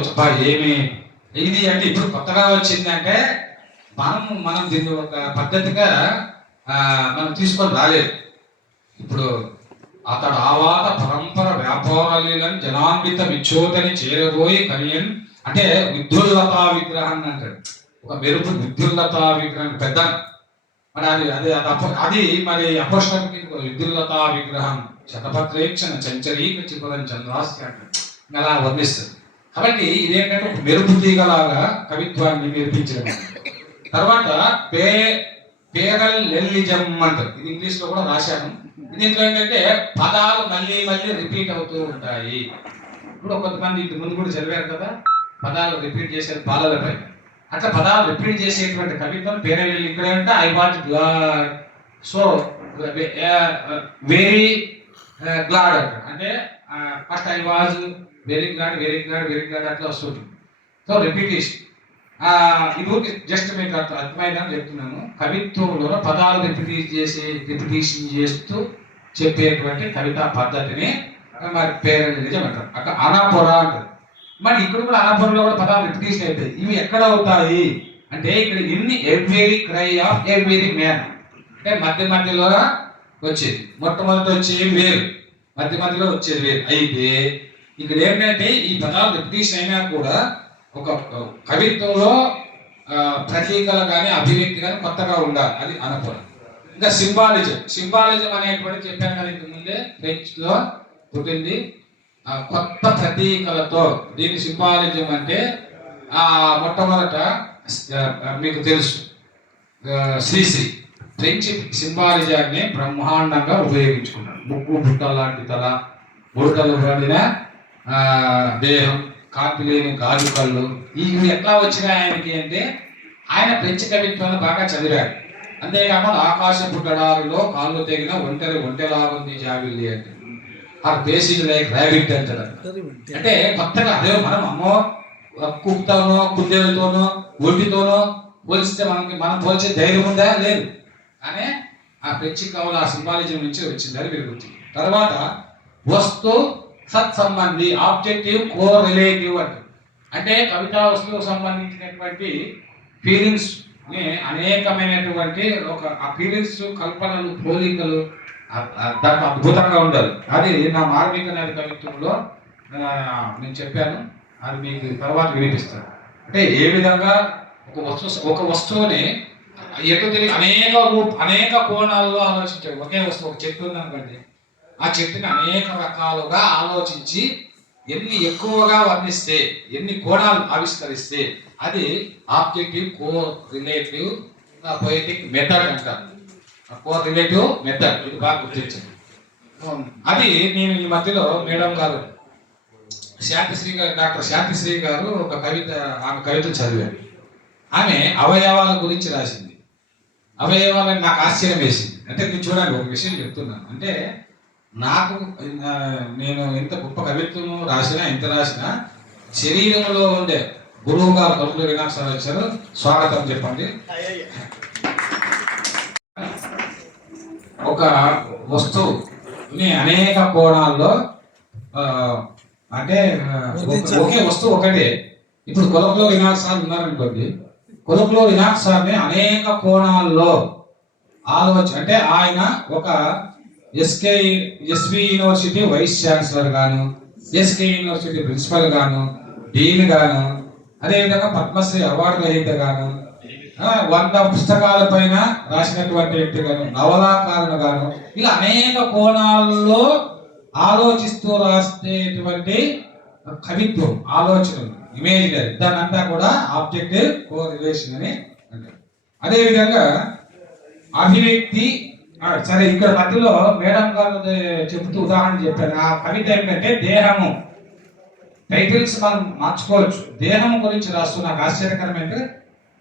ఏమి ఇది అంటే ఇప్పుడు కొత్తగా వచ్చిందంటే మనం దీన్ని ఒక పద్ధతిగా మనం తీసుకొని రాలేదు. ఇప్పుడు అతడు ఆవాత పరంపర వ్యాపారాలను జనాన్విత విచ్చోతని చేరబోయి కనియన్ అంటే విద్యుల్లతా విగ్రహాన్ని అంటాడు. ఒక మెరుపు విద్యుల్లతా విగ్రహం పెద్ద మరి అది మరి అపోస్ట్రఫీకి విద్యుల్లతా విగ్రహం శతపత్రేక్షణ చంచరీక చిపదం చంద్రాస్తి అంటాడు, అలా వర్ణిస్తుంది. కాబట్టి ఇదేంటంటే ఒక మెరుపు తీగలాగా కవిత్వాన్ని నేర్పించడం. తర్వాత పేరల్లెలిజం అంటారు, ఇది ఇంగ్లీష్ లో కూడా రాశాను. దీంట్లో ఏంటంటే పదాలు మళ్ళీ రిపీట్ అవుతూ ఉంటాయి. ఇప్పుడు కొంతమంది ఇంటి ముందు కూడా చదివారు కదా, పదాలు రిపీట్ చేసేది బాలలపై. అట్లా పదాలు రిపీట్ చేసేటువంటి కవిత్వం పేరెళ్ళి ఇక్కడ అంటే I was glad, so very glad అంటారు. అంటే first I was very glad very glad very glad అట్లా వస్తుంది. సో రిపీటేషన్ ఇది జస్ట్ మీకు అర్థమైందని చెప్తున్నాను. కవిత్వంలో పదాలు రిపిటేషన్ చేస్తూ చెప్పేటువంటి కవితా పద్ధతిని మరి పేరెళ్ళి నిజం అంటారు. అక్కడ అనాపుర అంటారు. మరి ఇక్కడ కూడా అనాపురంలో కూడా పదాలు రిపిటేషన్ అవుతాయి. ఇవి ఎక్కడ అవుతాయి అంటే ఇక్కడ every cry of every man అంటే మధ్యలో వచ్చేది, మొట్టమొదటి వచ్చేది వేరు, మధ్యలో వచ్చేది వేరు. అయితే ఇక్కడ ఏంటంటే ఈ పదాలు రిపిటేషన్ అయినా కూడా ఒక కవిత్వంలో ప్రతీకలు కానీ అభివ్యక్తి కానీ కొత్తగా ఉండాలి, అది అనుకూలం. ఇంకా సింబాలిజం అనేటువంటి చెప్పాను కదా ఇంతకు ముందే, ఫ్రెంచ్ లో పుట్టింది కొత్త ప్రతీకలతో. దీని సింబాలిజం అంటే మొట్టమొదట మీకు తెలుసు శ్రీశ్రీ ఫ్రెంచ్ సింబాలిజాన్ని బ్రహ్మాండంగా ఉపయోగించుకున్నాడు. ముక్కు బుట్ట లాంటి తల, బుట్టలు పడిన దేహం, కాపి లేని గాజు కళ్ళు, ఇవి ఎట్లా వచ్చినాయి ఆయనకి అంటే ఆయన ఫ్రెంచ్ కవిత్వాన్ని బాగా చదివాడు. అంతేకాకుండా ఆకాశం పుట్టడారులో కాళ్ళు తెగిన ఒంటెలాగుంది జాబిల్లి అంటే ఆ బేసిక్ లైక్ ర్యాబిట్ అంటారు. అంటే కొత్తగా అదే మనం అమ్మో కుక్కతోనో కుందేలతోనో ఒంటితోనో పోల్చితే మనం పోల్చే ధైర్యం ఉందా? లేదు. కానీ ఆ ఫ్రెంచ్ కవుల ఆ సింబాలిజం నుంచి వచ్చిందని మీరు గుర్తు. తర్వాత వస్తు సత్సంబంధి, ఆబ్జెక్టివ్ కో రిలేటివ్ అంటే కవితా వస్తువుకు సంబంధించినటువంటి ఫీలింగ్స్ ని అనేకమైనటువంటి ఆ ఫీలింగ్స్, కల్పనలు, పోలికలు దాంట్లో అద్భుతంగా ఉండాలి. అది నా మార్మిక నది కవిత్వంలో నేను చెప్పాను, అది మీకు తర్వాత వినిపిస్తాను. అంటే ఏ విధంగా ఒక వస్తువుని ఎటు తిరిగి అనేక కోణాల్లో ఆలోచించాడు. ఒకే వస్తువు, ఒక చెట్టు ఉందనుకోండి, ఆ చెట్టుని అనేక రకాలుగా ఆలోచించి ఎన్ని ఎక్కువగా వర్ణిస్తే, ఎన్ని కోణాలు ఆవిష్కరిస్తే అది ఆబ్జెక్టివ్ కో రిలేటివ్ పొయిటిక్ మెథడ్ అంటారు. కో రిలేటివ్ మెథడ్, ఇది బాగా గుర్తించండి. అది నేను ఈ మధ్యలో మేడం గారు డాక్టర్ శాంతిశ్రీ గారు ఒక ఆమె కవిత చదివారు. ఆమె అవయవాల గురించి రాసింది. అవయవాలని నాకు ఆశ్చర్యం వేసింది. అంటే మీరు చూడండి, ఒక విషయం చెప్తున్నాను. అంటే నాకు నేను ఎంత గొప్ప కవిత్వం రాసినా, ఎంత రాసినా శరీరంలో ఉండే గురువు గారు కలుపులు వినాక్షరాలు వచ్చారు, స్వాగతం చెప్పండి. ఒక వస్తువుని అనేక కోణాల్లో అంటే ఒకే వస్తువు ఒకటే. ఇప్పుడు కొలకులో వినాయక సార్ ఉన్నారనుకోండి, కొలకులో వినాయక సార్ని అనేక కోణాల్లో అంటే ఆయన ఒక ఎస్వి యూనివర్సిటీ వైస్ ఛాన్సలర్ గాను, ఎస్కే యూనివర్సిటీ ప్రిన్సిపల్ గాను, డీన్ గాను, అదేవిధంగా పద్మశ్రీ అవార్డు గ్రహీత గాను, 100 పుస్తకాల పైన రాసినటువంటి వ్యక్తి గాను, నవలాకారుడు గాను, ఇలా అనేక కోణాల్లో ఆలోచిస్తూ రాసేటువంటి కవిత్వం, ఆలోచనలు, ఇమేజినరీ, దాని అంతా కూడా ఆబ్జెక్టివ్ కో రిలేషన్ అని అంటారు. అదేవిధంగా అభివ్యక్తి. సరే, ఇక్కడ మధ్యలో మేడం గారు చెబుతూ ఉదాహరణ చెప్పారు. ఆ కవిత ఏంటంటే దేహము, టైటిల్స్ మనం మార్చుకోవచ్చు. దేహం గురించి రాస్తూ నాకు ఆశ్చర్యకరమైన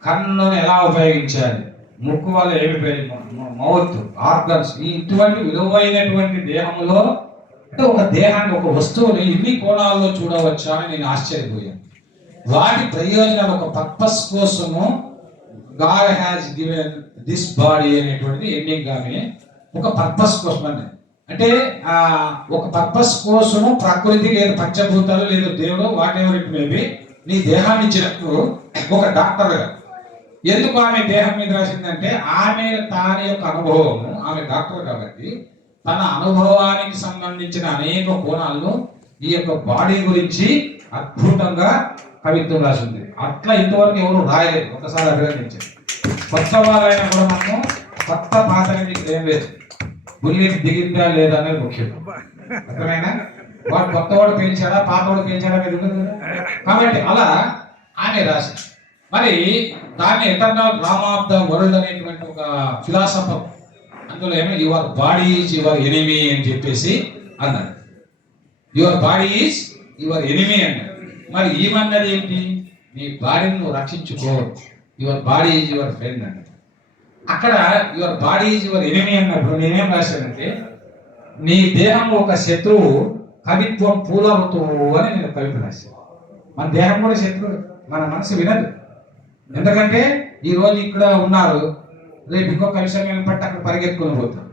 కన్నును ఎలా ఉపయోగించాలి, ముక్కు వల్ల ఏమి మౌత్, ఆర్గన్స్, ఇటువంటి విలువైనటువంటి దేహంలో అంటే ఒక దేహాన్ని, ఒక వస్తువుని ఇన్ని కోణాల్లో చూడవచ్చా అని నేను ఆశ్చర్యపోయాను. వాటి ప్రయోజనాలు, ఒక పర్పస్ కోసము God has given this body అనేటువంటిది ఎండింగ్ గానే ఒక పర్పస్ కోసం అంటే ఒక పర్పస్ కోసము ప్రకృతి లేదు, పంచభూతాలు లేదు, దేవుడు వాట్ ఎవర్ ఇట్ మేబీ నీ దేహాన్ని ఇచ్చినప్పుడు ఒక డాక్టర్గా ఎందుకు ఆమె దేహం మీద రాసిందంటే ఆమె తాని యొక్క అనుభవము, ఆమె డాక్టర్ కాబట్టి తన అనుభవానికి సంబంధించిన అనేక కోణాల్లో ఈ యొక్క బాడీ గురించి అద్భుతంగా కవిత్వం రాసింది. అట్లా ఇంతవరకు ఎవరు రాయలేదు. ఒకసారి అభినందించండి. కొత్త వాళ్ళైనా కూడా మనము కొత్త పాత ఏం లేదు, బుల్లి దిగిందా లేదా అనేది ముఖ్యం. అర్థమైనా? వాడు కొత్తవాడు పెంచాడా పాతవాడు పెంచాడా మీరు కాబట్టి అలా ఆమె రాసింది. మరి దాన్ని eternal drama of the world అనేటువంటి ఒక ఫిలాసఫర్ అందులో ఏమో your body is your enemy అని చెప్పేసి అన్నాడు. Your body is your enemy అన్నాడు. మరి ఏమన్నది ఏంటి? నీ బాడీని నువ్వు రక్షించుకో, your body is your friend అని. అక్కడ your body is your enemy అన్నప్పుడు నేనేం రాశానంటే, నీ దేహం ఒక శత్రువు, కవిత్వం పూల ఋతువు అని నేను కవిత రాశాను. మన దేహం కూడా శత్రువు, మన మనసు వినదు. ఎందుకంటే ఈ రోజు ఇక్కడ ఉన్నారు, రేపు ఇంకో కవి సమయం పట్టి అక్కడ పరిగెత్తుకొని పోతాం.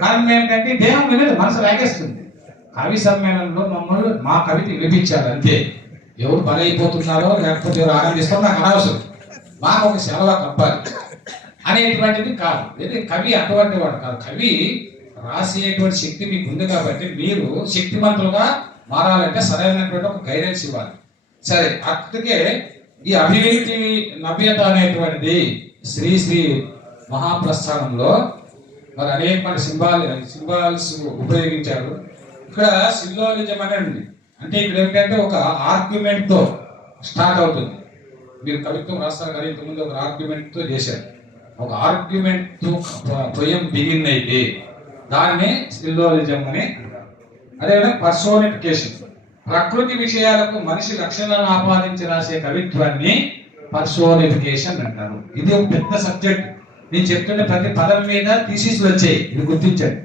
కారణం ఏంటంటే దేహం వినదు, మనసు రాగేస్తుంది. కవి సమ్మేళనంలో మమ్మల్ని మా కవిత వినిపించారు అంతే. ఎవరు బలైపోతున్నారో లేకపోతే ఎవరు ఆనందిస్తారో నాకు అనవసరం, మాకు ఒక సెలవు కప్పాలి అనేటువంటిది కాదు. ఇది కవి అటువంటి వాడు కాదు. కవి రాసేటువంటి శక్తి మీకు ఉంది కాబట్టి మీరు శక్తిమంతులుగా మారాలంటే సరైనటువంటి ఒక గైడెన్స్ ఇవ్వాలి. సరే, అందుకే ఈ అభివ్యక్తి నవ్యత అనేటువంటిది శ్రీ శ్రీ మహాప్రస్థానంలో మరి అనేకమైన సింబాల్స్ ఉపయోగించారు. ఇక్కడ సింబాలిజం అనేది ఉంది. అంటే ఇక్కడ ఏంటంటే ఒక ఆర్గ్యుమెంట్ తో స్టార్ట్ అవుతుంది. మీరు కవిత్వం రాస్తారు కదా, ఇంతకుముందు ఒక ఆర్గ్యుమెంట్ తో చేశారు. ఒక ఆర్గ్యుమెంట్ తో పోయం బిగిన్ అయితే దాన్ని సింబాలిజం అని. అదేవిధంగా పర్సోనిఫికేషన్, ప్రకృతి విషయాలకు మనిషి లక్షణాలను ఆపాదించి రాసే కవిత్వాన్ని పర్సోనిఫికేషన్ అంటారు. ఇది ఒక పెద్ద సబ్జెక్ట్. నేను చెప్తున్న ప్రతి పదం మీద థీసిస్లు వచ్చాయి, ఇది గుర్తించండి.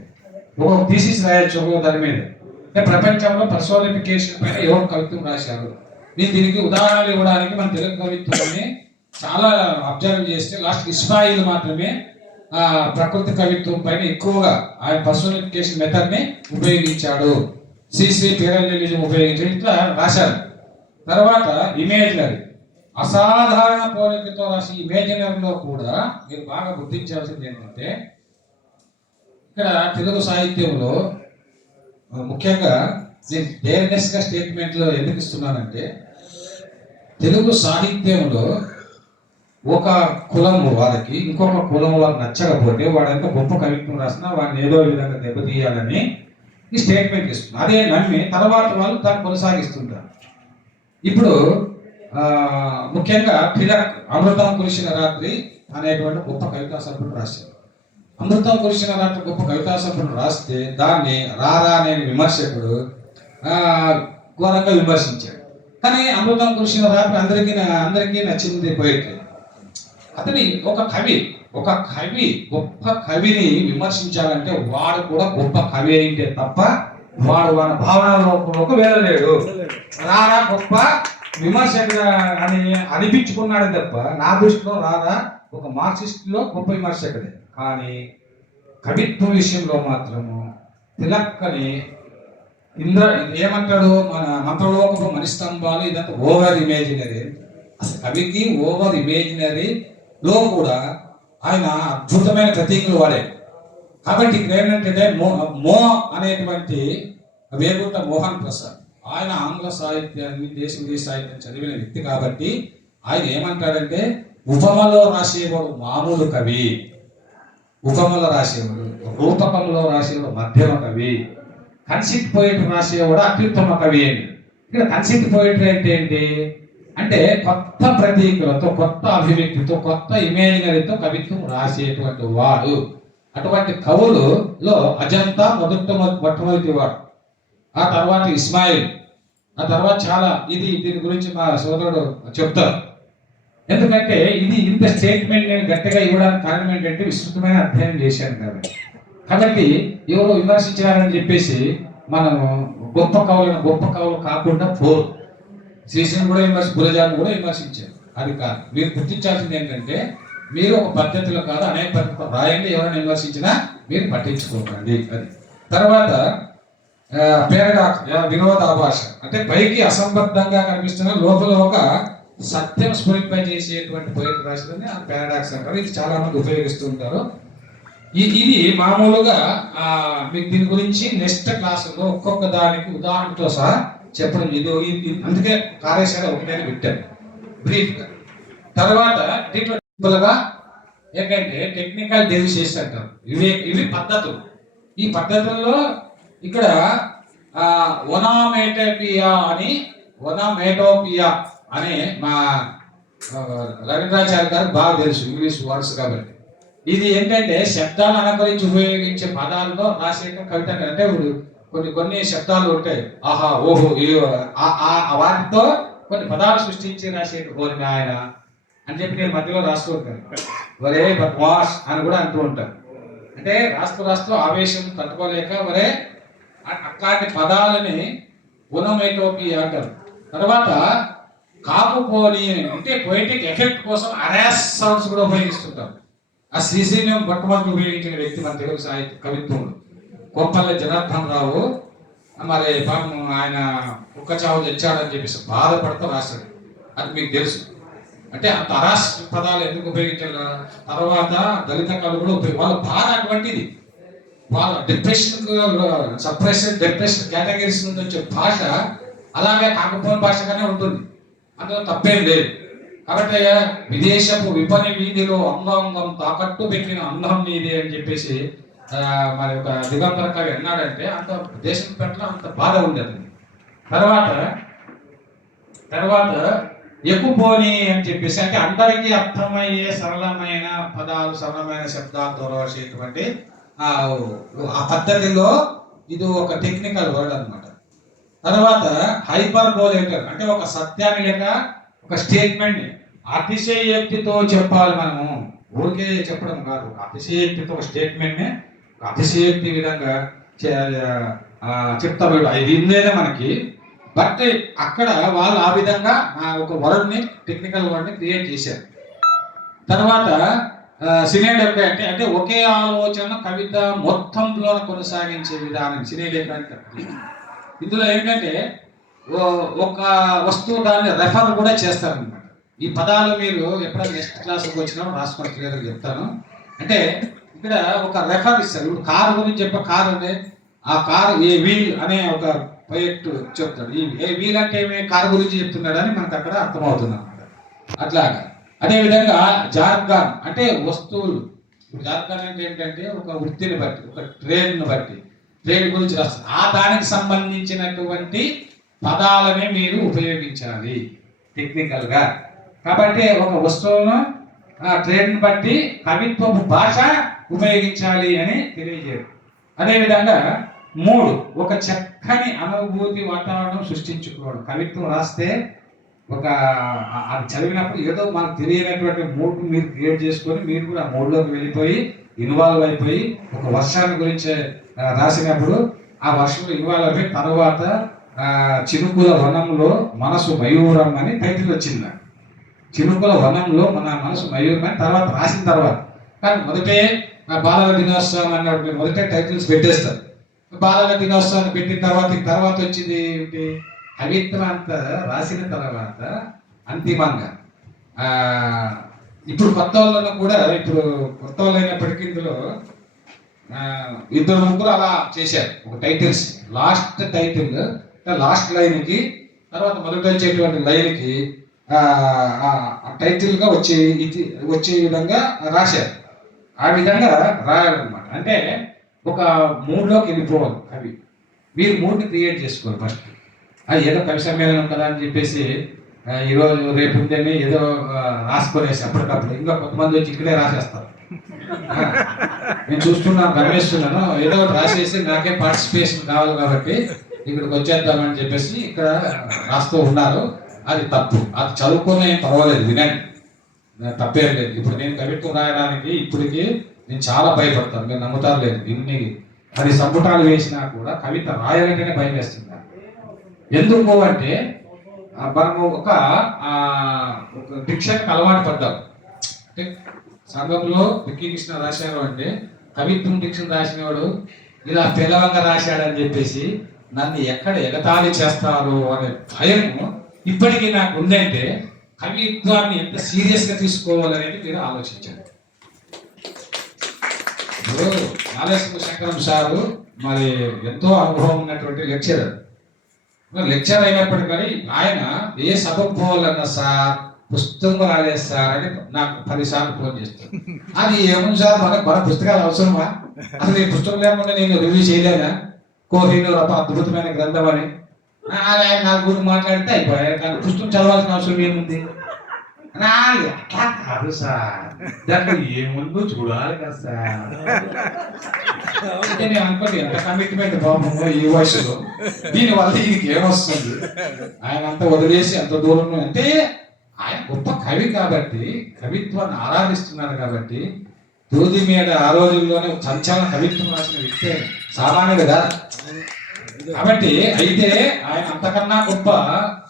ఒక థీసిస్ రాయొచ్చు ఒక దాని మీద. అంటే ప్రపంచంలో పర్సోనిఫికేషన్ పైన ఎవరు కవిత్వం రాశారు. నేను దీనికి ఉదాహరణలు ఇవ్వడానికి మన తెలుగు కవిత్వాన్ని చాలా అబ్జర్వ్ చేస్తే లాస్ట్ ఇస్మాయిల్ మాత్రమే ప్రకృతి కవిత్వం పైన ఎక్కువగా ఆయన పర్సోనిఫికేషన్ మెథడ్ ని ఉపయోగించాడు. శ్రీ పేరలిజం ఉపయోగించాడు, ఇట్లా రాశారు. తర్వాత ఇమేజినరీ, అసాధారణ పోలికతో రాసి ఇమేజినరీలో కూడా మీరు బాగా గుర్తించాల్సింది ఏంటంటే, ఇక్కడ తెలుగు సాహిత్యంలో ముఖ్యంగా నేను డేర్నెస్ గా స్టేట్మెంట్లో ఎందుకు ఇస్తున్నానంటే, తెలుగు సాహిత్యంలో ఒక కులం వాళ్ళకి ఇంకొక కులం వాళ్ళకి నచ్చకపోతే వాడు ఎంత గొప్ప కవిత్వం రాసినా వాడిని ఏదో విధంగా దెబ్బతీయాలని ఈ స్టేట్మెంట్ ఇస్తుంది. అదే నమ్మి తర్వాత వాళ్ళు దాన్ని కొనసాగిస్తుంటారు. ఇప్పుడు ముఖ్యంగా తిలక్ అమృతం కురిసిన రాత్రి అనేటువంటి గొప్ప కవితా సంపుటి రాశారు. అమృతం కురిసిన రాత్రి గొప్ప కవితా సంపుటి రాస్తే దాన్ని రారా అనే విమర్శకుడు ఘోరంగా విమర్శించాడు. కానీ అమృతం కురిసిన రాత్రి అందరికీ నచ్చింది పోయిట్రీ. అతని ఒక కవి గొప్ప కవిని విమర్శించాలంటే వాడు కూడా గొప్ప కవి అయితే తప్ప వాడు మన భావనలోకి వెళ్ళలేడు. రారా గొప్ప విమర్శకుడు అని అనిపించుకున్నాడు తప్ప నా దృష్టిలో రారా ఒక మార్క్సిస్ట్ లో గొప్ప విమర్శకుడే. కానీ కవిత్వం విషయంలో మాత్రము తిలక్ అని ఏమంటాడు, మన మంత్రలోకపు మణిస్తంభాలు ఇదంతా ఓవర్ ఇమేజినరీ. అసలు కవికి ఓవర్ ఇమేజినరీ లో కూడా ఆయన అద్భుతమైన ప్రతీకలు వాడాడు. కాబట్టి ఇక్కడ ఏంటంటే మో అనేటువంటి వేగుంట మోహన్ ప్రసాద్ ఆయన ఆంగ్ల సాహిత్యాన్ని దేశీయ సాహిత్యం చదివిన వ్యక్తి కాబట్టి ఆయన ఏమంటాడంటే, ఉపమలో రాసేవాడు మామూలు కవి, ఉపమలో రాసేవాడు, రూపకంలో రాసేవాడు మధ్యమ కవి, కన్సిట్ పోయిటరీ రాసేవాడు అత్యుత్తమ కవి అని. ఇక్కడ కన్సిట్ పోయిటరీ అంటే ఏంటి అంటే కొత్త ప్రతీకలతో, కొత్త అభివ్యక్తితో, కొత్త ఇమేజినరీతో కవిత్వం రాసేటువంటి వాడు. అటువంటి కవులలో అజంతా మొట్టమొదటి వాడు, ఆ తర్వాత ఇస్మాయిల్, ఆ తర్వాత చాలా దీని గురించి మా సోదరుడు చెప్తారు. ఎందుకంటే ఇది ఇంత స్టేట్మెంట్ నేను గట్టిగా ఇవ్వడానికి కారణం ఏంటంటే విస్తృతమైన అధ్యయనం చేశాను కాబట్టి ఎవరో విమర్శించారని చెప్పేసి మనం గొప్ప కవులు కాకుండా పోరు. శ్రీశ్రీని కూడా గురజాను కూడా విమర్శించారు. అది కాదు, మీరు గుర్తించాల్సింది ఏంటంటే మీరు ఒక పద్ధతిలో కాదు అనేక పద్ధతిలో రాయండి, ఎవరైనా విమర్శించినా మీరు పట్టించుకోకండి. అది తర్వాత పారాడాక్స్, వినోదాభాష అంటే పైకి అసంబద్ధంగా కనిపిస్తున్న లోపల ఒక సత్యం స్ఫురింప చేసేటువంటి పోయిటరీ రాసిందని ఆ పారాడాక్స్ అంటారు. ఇది చాలా మంది ఉపయోగిస్తూ ఉంటారు. ఇది మామూలుగా మీకు దీని గురించి నెక్స్ట్ క్లాసులో ఒక్కొక్క దానికి ఉదాహరణతో సహా చెప్పడం. ఇది అందుకే కార్యశాల ఒకటైనా పెట్టాను బ్రీఫ్ గా. తర్వాత దీంట్లో ఏంటంటే టెక్నికల్ డెరివేషన్స్ అంటారు. ఇవి పద్ధతులు. ఈ పద్ధతుల్లో ఇక్కడ ఒనామేటోపియా అనే మా రవీంద్రాచార్య గారికి బాగా తెలుసు ఇంగ్లీష్ వర్డ్స్ కాబట్టి. ఇది ఏంటంటే శబ్దాలను అనుకరించి ఉపయోగించే పదాలతో రాసే కవిత. అంటే కొన్ని శబ్దాలు ఉంటాయి, ఆహా ఓహో వాటితో కొన్ని పదాలు సృష్టించి రాసే ఓరి ఆయన అని చెప్పి నేను మధ్యలో రాస్తూ ఉంటాను. ఒరే బద్మాష్ అని కూడా అంటూ ఉంటాను. అంటే రాస్తూ ఆవేశం తట్టుకోలేక ఒరే అట్లాంటి పదాలని గుణమేటోపి అంటారు. తర్వాత కాపుపోని అంటే పొయిటిక్ ఎఫెక్ట్ కోసం అరాస్ సౌండ్స్ కూడా ఉపయోగిస్తుంటారు. ఆ శ్రీశైలం మొట్టమొదటి ఉపయోగించిన వ్యక్తి మన తెలుగు సాహిత్య కవిత్వంలో కోపల్లె జనార్దన్ రావు. మరి పాపం ఆయన కుక్క చావు తెచ్చాడని చెప్పేసి బాధపడుతూ రాశాడు. అది మీకు తెలుసు. అంటే అంత అరాస్ పదాలు ఎందుకు ఉపయోగించారు? తర్వాత దళిత కవులు కూడా వాళ్ళ బాధ అటువంటిది. వాళ్ళ డిప్రెషన్, సప్రెషన్, డిప్రెషన్ కేటగిరీస్ నుంచి వచ్చే భాష అలాగే కాకపోయిన భాషగానే ఉంటుంది. అందులో తప్పేం లేదు. కాబట్టి విదేశపు విపణి వీధిలో అంగం తాకట్టు పెట్టిన అందం నీదే అని చెప్పేసి మరి ఒక దిగంబర కవి అన్నాడంటే అంత దేశం పట్ల అంత బాధ ఉండదు. తర్వాత ఎక్కుపోని అని చెప్పేసి అంటే అందరికీ అర్థమయ్యే సరళమైన పదాలు, సరళమైన శబ్దాలతో రాసేటువంటి ఆ పద్ధతిలో ఇది ఒక టెక్నికల్ వర్డ్ అన్నమాట. తర్వాత హైపర్బోలేటర్ అంటే ఒక సత్యాన్ని లేక ఒక స్టేట్మెంట్ అతిశయోక్తితో చెప్పాలి. మనము ఊరికే చెప్పడం కాదు, అతిశయోక్తితో ఒక స్టేట్మెంట్ని అతిశయోక్తి విధంగా చెప్తా పోయాడు. ఇది ఇందేనే మనకి. బట్ అక్కడ వాళ్ళు ఆ విధంగా ఒక వర్డ్ని, టెక్నికల్ వర్డ్ని క్రియేట్ చేశారు. తర్వాత సినేడెక్ అంటే ఒకే ఆలోచన కవిత మొత్తంలో కొనసాగించే విధానం సినేడెక్ అంటారు. ఇందులో ఏంటంటే ఒక వస్తువు దాన్ని రెఫర్ కూడా చేస్తారనమాట. ఈ పదాలు మీరు ఎప్పుడైనా నెక్స్ట్ క్లాస్కి వచ్చినా రాసుకొని క్లియర్గా చెప్తాను. అంటే ఇక్కడ ఒక రెఫర్ ఇస్తారు. ఇప్పుడు కారు గురించి కారు అంటే ఆ కారు ఏ వీల్ అనే ఒక పోయెట్ చెప్తాడు. ఈ ఏ వీల్ అంటే ఏమి కారు గురించి చెప్తున్నాడని మనకు అక్కడ అర్థమవుతుంది అన్నమాట. అట్లాగా అదేవిధంగా జార్గాన్ అంటే వస్తువులు. జార్గాన్ అంటే ఏంటంటే ఒక వృత్తిని బట్టి, ఒక ట్రేడ్ని బట్టి, ట్రేడ్ గురించి రాస్తారు. ఆ దానికి సంబంధించినటువంటి పదాలనే మీరు ఉపయోగించాలి టెక్నికల్గా. కాబట్టి ఒక వస్తువును ఆ ట్రేడ్ని బట్టి కవిత్వపు భాష ఉపయోగించాలి అని తెలియజేయరు. అదేవిధంగా 3 ఒక చక్కని అనుభూతి వాతావరణం సృష్టించుకోవడం. కవిత్వం రాస్తే ఒక అది చదివినప్పుడు ఏదో మనకు తెలియనటువంటి మూడ్ మీరు క్రియేట్ చేసుకొని మీరు కూడా ఆ మూడ్లోకి వెళ్ళిపోయి ఇన్వాల్వ్ అయిపోయి ఒక వర్షాన్ని గురించి రాసినప్పుడు ఆ వర్షంలో ఇన్వాల్వ్ అయిపోయి తర్వాత చినుకుల వనంలో మనసు మయూరం అని టైటిల్ వచ్చింది. చినుకుల వనంలో మన మనసు మయూరం అని తర్వాత రాసిన తర్వాత, కానీ మొదటే బాలల దినోత్సవం అన్నప్పుడు మీరు మొదటే టైటిల్స్ పెట్టేస్తారు. బాలల దినోత్సవాన్ని పెట్టిన తర్వాత వచ్చింది ఏంటి? కవిత్వం అంతా రాసిన తర్వాత అంతిమంగా ఇప్పుడు కొత్త వాళ్ళను కూడా ఇప్పుడు కొత్త వాళ్ళు అయినప్పటికీ ఇందులో 2-3 అలా చేశారు. ఒక టైటిల్స్ లాస్ట్ టైటిల్ లాస్ట్ లైన్కి తర్వాత మొదట వచ్చేటువంటి లైన్కి టైటిల్గా వచ్చే విధంగా రాశారు. ఆ విధంగా రాయాలన్నమాట. అంటే ఒక మూడ్లోకి వెళ్ళిపోవాలి కవి. మీరు మూడ్ని క్రియేట్ చేసుకోవాలి ఫస్ట్. అది ఏదో కవి సమ్మేళనం కదా అని చెప్పేసి ఈరోజు రేపు ఉందని ఏదో రాసుకొనేసి అప్పటికప్పుడు ఇంకా కొంతమంది వచ్చి ఇక్కడే రాసేస్తారు. నేను చూస్తున్నాను, గమనిస్తున్నాను, ఏదో రాసేసి నాకే పార్టిసిపేషన్ కావాలి కాబట్టి ఇక్కడికి వచ్చేద్దామని చెప్పేసి ఇక్కడ రాస్తూ ఉన్నారు. అది తప్పు. అది చదువుకునే పర్వాలేదు, వినండి, తప్పేం లేదు. ఇప్పుడు నేను కవిత్వం రాయడానికి ఇప్పటికి నేను చాలా భయపడతాను, మీరు నమ్ముతారు లేదు. ఇన్ని 10 సంపుటాలు వేసినా కూడా కవిత రాయాలంటేనే భయం వేస్తుంది. ఎందుకు అంటే మనము ఒక డిక్షన్కి అలవాటు పడ్డాం. అంటే సంఘంలో బిక్కి కృష్ణ రాశారు అంటే కవిత్వం డిక్షన్ రాసినవాడు ఇలా పిలవంగా రాశాడని చెప్పేసి నన్ను ఎక్కడ ఎగతాళి చేస్తారు అనే భయం ఇప్పటికీ నాకు ఉందంటే కవిత్వాన్ని ఎంత సీరియస్గా తీసుకోవాలనేది మీరు ఆలోచించండి. ఇప్పుడు నాలేశ్వర శంకరం సారు మరి ఎంతో అనుభవం ఉన్నటువంటి లెక్చరర్. లెక్చర్ అయినప్పటికీ ఆయన ఏ సభకు పోవాలన్నా సార్ పుస్తకం రాలేదు సార్ అని నాకు 10 సార్లు ఫోన్ చేస్తాను. అది ఏముంది సార్, మన పుస్తకాలు అవసరమా? అసలు ఈ పుస్తకం లేకుండా నేను రివ్యూ చేయలేదా? కోహినూర్ అద్భుతమైన గ్రంథం అని ఆయన నా గురించి మాట్లాడితే అయిపోయాయి. కానీ పుస్తకం చదవాల్సిన అవసరం ఏముంది? నాది అట్లా కాదు సార్, దాంట్లో ఏముందో చూడాలి కదా సార్ అంటే నేను అనుకోండి ఎంత కమిట్మెంట్ బాబు ఈ వయసులో, దీనివల్ల ఈయనకి ఏమొస్తుంది, ఆయన అంతా వదిలేసి అంత దూరం అంటే ఆయన గొప్ప కవి కాబట్టి, కవిత్వాన్ని ఆరాధిస్తున్నారు కాబట్టి, దూది మీద ఆ రోజుల్లోనే సంచలన కవిత్వం రాసిన వ్యక్తి సామాన్యుడు కాదు కాబట్టి. అయితే ఆయన అంతకన్నా గొప్ప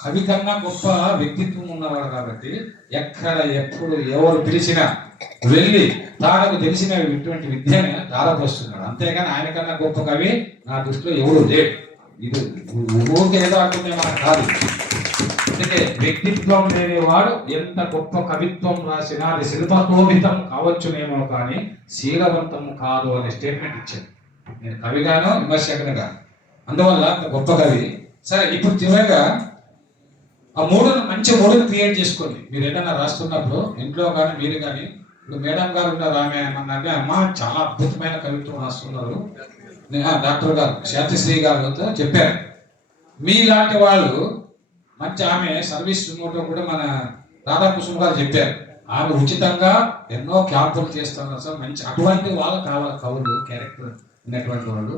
కవి కన్నా గొప్ప వ్యక్తిత్వం ఉన్నవాడు కాబట్టి ఎక్కడ ఎప్పుడు ఎవరు పిలిచినా వెళ్ళి తాను తెలిసిన ఇటువంటి విద్యని ధారపోస్తున్నాడు. అంతేగాని ఆయన కన్నా గొప్ప కవి నా దృష్టిలో ఎవరు లేడు. ఇది ఊరికే ఏదో అంటుందే మనకు కాదు. అందుకే వ్యక్తిత్వం లేనివాడు ఎంత గొప్ప కవిత్వం రాసినా అది శిల్పశోభితం కావచ్చునేమో కానీ శీలవంతం కాదు అనే స్టేట్మెంట్ ఇచ్చాను నేను, కవిగాను విమర్శకునిగా. అందువల్ల గొప్ప కవి. సరే, ఇప్పుడు చివరిగా ఆ మంచి మూడును క్రియేట్ చేసుకోండి. మీరు ఏదైనా రాస్తున్నప్పుడు ఇంట్లో కానీ మీరు కానీ, ఇప్పుడు మేడం గారు ఉన్నారు, ఆమె ఏమన్నారంటే అమ్మ చాలా అద్భుతమైన కవిత్వం రాస్తున్నారు, డాక్టర్ గారు శాంతిశ్రీ గారితో చెప్పారు. మీలాంటి వాళ్ళు మంచి, ఆమె సర్వీస్ రిమోట్ కూడా మన రాధాకృష్ణ గారు చెప్పారు, ఆమె ఉచితంగా ఎన్నో క్యాంపులు చేస్తున్నారు సార్, మంచి అటువంటి వాళ్ళు కావాలి కవులు, క్యారెక్టర్ ఉన్నటువంటి వాళ్ళు.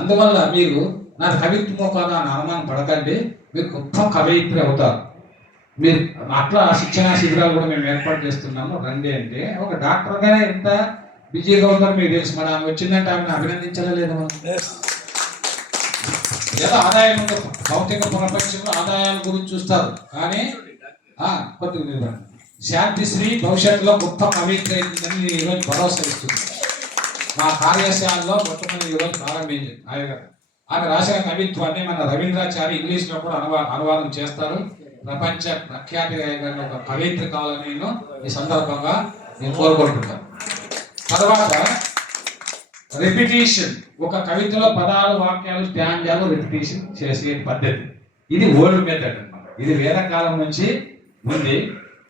అందువల్ల మీరు నా కవిత్వమో కాదా అని అనుమానం పడకండి, మీరు గొప్ప కవయిత్రి అవుతారు. మీరు అట్లా శిక్షణా శిబిరాలు కూడా మేము ఏర్పాటు చేస్తున్నాము, రండి అంటే. ఒక డాక్టర్గా ఎంత బిజీగా ఉంటారు మీకు తెలుసు. మన ఆమె వచ్చిందంటే ఆమెను అభినందించలేదు. ఏదో ఆదాయం ఉంది, భౌతిక ప్రపంచంలో ఆదాయాల గురించి చూస్తారు కానీ కొద్దిగా శాంతిశ్రీ భవిష్యత్తులో గొప్ప కవిత్రి అయిందని ఈరోజు భరోసా ఇస్తుంది. మా కార్యశాలలో మొట్టమొదటి ఈరోజు ప్రారంభించింది. ఆమె రాసిన కవిత్వాన్ని మన రవీంద్రాచారి ఇంగ్లీష్లో కూడా అనువాదం చేస్తారు. ప్రపంచ ప్రఖ్యాతి ఒక కవిత్రి కావాలని నేను ఈ సందర్భంగా నేను కోరుకుంటున్నాను. తర్వాత రిపిటేషన్, ఒక కవితలో పదాలు, వాక్యాలు, స్టాంజాలు రిపిటేషన్ చేసే పద్ధతి, ఇది ఓల్డ్ మెథడ్ అన్నమాట. ఇది వేద కాలం నుంచి ఉంది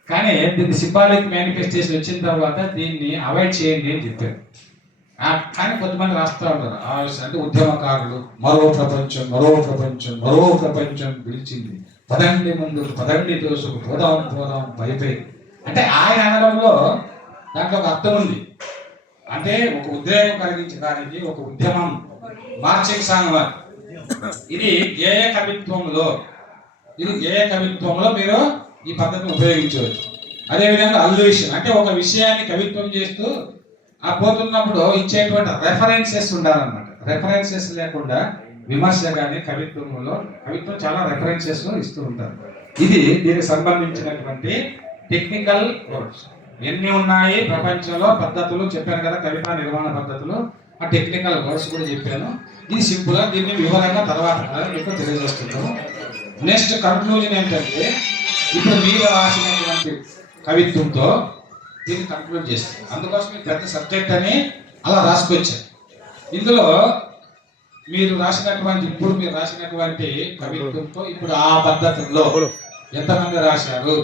కానీ దీన్ని సింబాలిక్ మేనిఫెస్టేషన్ వచ్చిన తర్వాత దీన్ని అవాయిడ్ చేయండి అని చెప్పారు. కానీ కొంతమంది రాస్తూ ఉంటారు అంటే ఉద్యమకారులు, మరో ప్రపంచం మరో ప్రపంచం మరో ప్రపంచం పిలిచింది, పదండి ముందు పదండి దోసుకు పోదాం పోదాం పైపై అంటే ఆయన అనడంలో దాంట్లో ఒక అర్థం ఉంది. అంటే ఒక ఉద్రేకం కలిగించడానికి ఒక ఉద్యమం మార్చింగ్ సాంగ్. ఇది గేయ కవిత్వంలో మీరు ఈ పద్ధతిని ఉపయోగించవచ్చు. అదేవిధంగా అల్యూషన్ అంటే ఒక విషయాన్ని కవిత్వం చేస్తూ ఆ పోతున్నప్పుడు ఇచ్చేటువంటి రెఫరెన్సెస్ ఉండాలన్నమాట. రెఫరెన్సెస్ లేకుండా విమర్శ కానీ కవిత్వం చాలా రెఫరెన్సెస్ ఇస్తూ ఉంటారు. ఇది దీనికి సంబంధించినటువంటి టెక్నికల్ వర్డ్స్ ఎన్ని ఉన్నాయి ప్రపంచంలో పద్ధతులు చెప్పాను కదా, కవితా నిర్మాణ పద్ధతులు, ఆ టెక్నికల్ వర్డ్స్ కూడా చెప్పాను. ఇది సింపుల్ గా దీన్ని వివరంగా తర్వాత మీకు తెలియజేస్తున్నాము. నెక్స్ట్ కన్క్లూజన్ ఏంటంటే ఇప్పుడు మీరు రాసినటువంటి కవిత్వంతో దీన్ని కంక్లూడ్ చేస్తాం. అందుకోసం పెద్ద సబ్జెక్ట్ అని అలా రాసుకొచ్చారు. ఇందులో మీరు రాసినటువంటి కవిత్వంతో ఇప్పుడు ఆ పద్ధతుల్లో ఎంతమంది రాశారు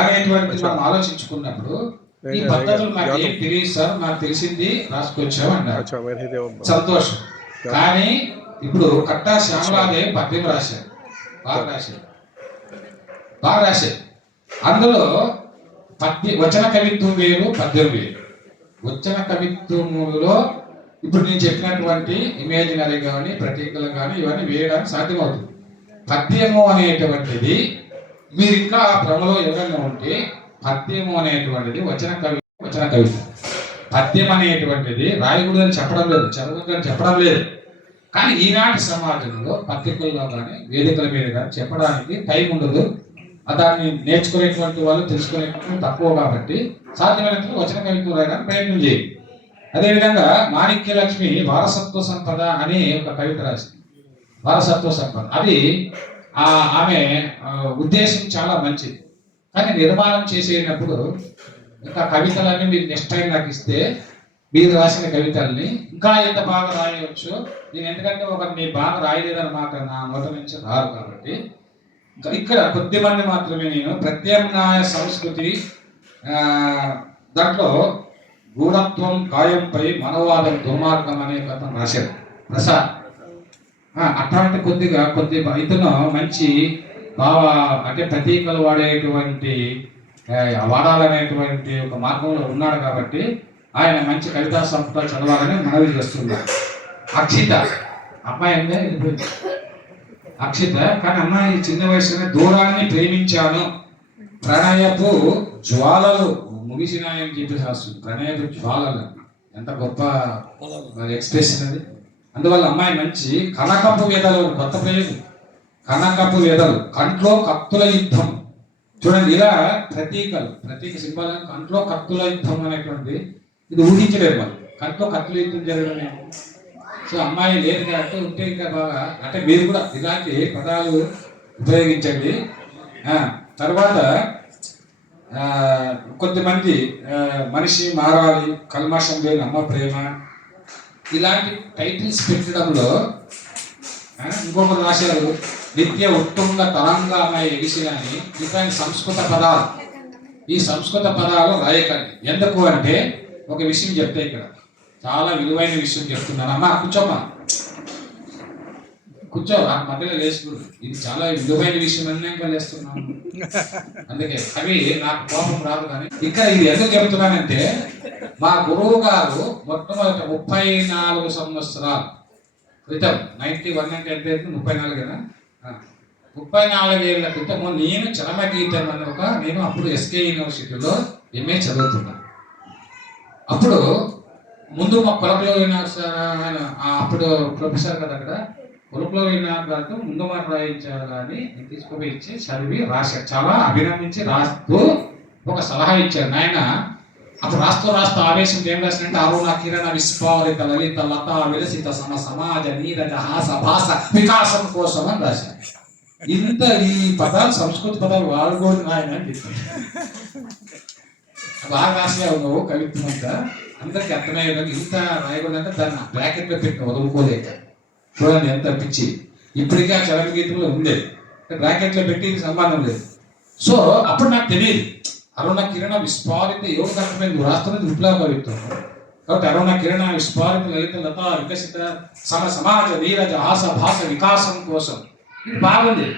అనేటువంటిది మనం ఆలోచించుకున్నప్పుడు ఈ పద్ధతులు నాకు ఏం తెలియదు సార్, నాకు తెలిసింది రాసుకొచ్చాం అన్నారు. సంతోషం. కానీ ఇప్పుడు కట్టా శ్యామలాదేవి పద్యం రాశారు, బాగా రాశారు. అందులో వచన కవిత్వం వేరు, పద్యం వేరు. వచన కవిత్వములో ఇప్పుడు నేను చెప్పినటువంటి ఇమేజినరీ కానీ ప్రతీకలు కానీ ఇవన్నీ వేయడానికి సాధ్యమవుతుంది. పద్యము అనేటువంటిది మీరు ఇంకా ఆ భ్రమలో ఎవరైనా ఉంటే, పద్యము అనేటువంటిది వచన కవిత్వం. పద్యం అనేటువంటిది రాయకూడదని చెప్పడం లేదు, చదవకూడదని చెప్పడం లేదు. కానీ ఈనాటి సమాజంలో పత్రికల్లో కానీ వేదికల మీద కానీ చెప్పడానికి టైం ఉండదు. దాన్ని నేర్చుకునేటువంటి వాళ్ళు తెలుసుకునేటువంటి తక్కువ కాబట్టి సాధ్యమైనంత వచన కవిత్వం రాయడానికి ప్రయత్నం చేయండి. అదేవిధంగా మాణిక్యలక్ష్మి వారసత్వ సంపద అని ఒక కవిత రాసింది. వారసత్వ సంపద అది ఆమె ఉద్దేశం చాలా మంచిది. కానీ నిర్మాణం చేసేటప్పుడు ఇంకా కవితలన్నీ మీరు నెక్స్ట్ టైం నాకు ఇస్తే మీరు రాసిన కవితల్ని ఇంకా ఎంత బాగా రాయవచ్చు. నేను ఎందుకంటే ఒకరిని బాగా రాయలేదని మాట నా నోట నుంచి రారు కాబట్టి ఇక్కడ కొద్దిమంది మాత్రమే నేను ప్రత్యామ్నాయ సంస్కృతి దాంట్లో గూఢత్వం గాయంపై మనవాదం దుర్మార్గం అనే కథను రాశారు ప్రసాద్. అట్లాంటి కొద్ది ఇతను మంచి అంటే ప్రతీకలు వాడేటువంటి వాడాలనేటువంటి ఒక మార్గంలో ఉన్నాడు కాబట్టి ఆయన మంచి కవితా సంపుట చదవాలని మనవి చేస్తున్నారు. అక్షిత అమ్మాయి అంటే వెళ్ళిపోయింది. అక్షిత కానీ అమ్మాయి చిన్న వయసులోనే దూరాన్ని ప్రేమించాను, ప్రణయపు జ్వాలలు ముగిసినాయని చెప్పేసి రాస్తుంది. ప్రణయపు జ్వాలలు ఎంత గొప్ప ఎక్స్ప్రెషన్ అది. అందువల్ల అమ్మాయి మంచి కనకపు వేదలు, కొత్త ప్రయోగం కనకపు వేదలు, కంట్లో కత్తుల యుద్ధం. చూడండి ఇలా ప్రతీక సింబల్ కంట్లో కత్తుల యుద్ధం అనేటువంటి ఇది ఊహించలేదు మనం. కంట్లో కత్తుల యుద్ధం జరగడం. సో అమ్మాయి లేదు కాబట్టి ఉంటే ఇంకా బాగా, అంటే మీరు కూడా ఇలాంటి పదాలు ఉపయోగించండి. తర్వాత కొద్దిమంది మనిషి మారాలి, కల్మషం లేని అమ్మ ప్రేమ, ఇలాంటి టైటిల్స్ పెట్టడంలో ఇంకొకరు రాశారు నిత్య ఉత్తుంగ తరంగామై ఎగిసినని. ఇట్లాంటి సంస్కృత పదాలు, ఈ సంస్కృత పదాలు రాయకండి. ఎందుకు అంటే ఒక విషయం చెప్తే ఇక్కడ చాలా విలువైన విషయం చెప్తున్నాను. అమ్మా కూర్చోమ్మా, కూర్చో, ఆ మధ్యలో లేచుకుంటు. ఇది చాలా విలువైన విషయం అన్నాక లేస్తున్నాను. అందుకే అవి నాకు కోపం రాదు. కానీ ఇక్కడ ఇది ఎందుకు చెప్తున్నానంటే మా గురువు గారు మొట్టమొదటి 34 సంవత్సరాల క్రితం 91 అంటే ఎంత 34 కదా, 34 ఏళ్ల క్రితం నేను చరమగీతం అని నేను అప్పుడు ఎస్కే యూనివర్సిటీలో ఎంఏ చదువుతున్నాను. అప్పుడు ముందు మా కొలకులో ఆయన అప్పుడు ప్రొఫెసర్ కదా అక్కడ కొలకులో గారితో ముందు మాట రాయించాలని తీసుకుపోయి ఇచ్చి చదివి రాశారు. చాలా అభినందించి రాస్తూ ఒక సలహా ఇచ్చారు. ఆయన అప్పుడు రాస్తూ ఆవేశం ఏం రాసినట్టు అరుణ కిరణ విస్ఫారిత లలిత లత విలసిత సమాజ నీరజ హాస భాష వికాసం కోసం అని రాశారు. ఇంత ఈ పదాలు సంస్కృత పదాలు వాడుకోండి ఆయన అని చెప్పారు. బాగా రాసావు నువ్వు కవిత్వం అంతా, అందరికి అర్థమయ్యే విధంగా ఇంత రాయకూడదంటే దాన్ని బ్రాకెట్లో పెట్టి వదులుకోలేక. చూడండి ఎంత పిచ్చి. ఇప్పటికే ఆ చరణ గీతంలో ఉండేది, బ్రాకెట్లో పెట్టి ఇది సంబంధం లేదు. సో అప్పుడు నాకు తెలియదు అరుణ కిరణ విస్ఫారిత ఎవరికి అర్థమైంది, నువ్వు రాస్తున్నది విప్లవ కవిత్వం కాబట్టి అరుణ కిరణ విస్ఫారిత లలిత లత వికసిత సమాజ నీరజ హాస భాష వికాసం కోసం. ఇది బాగుంది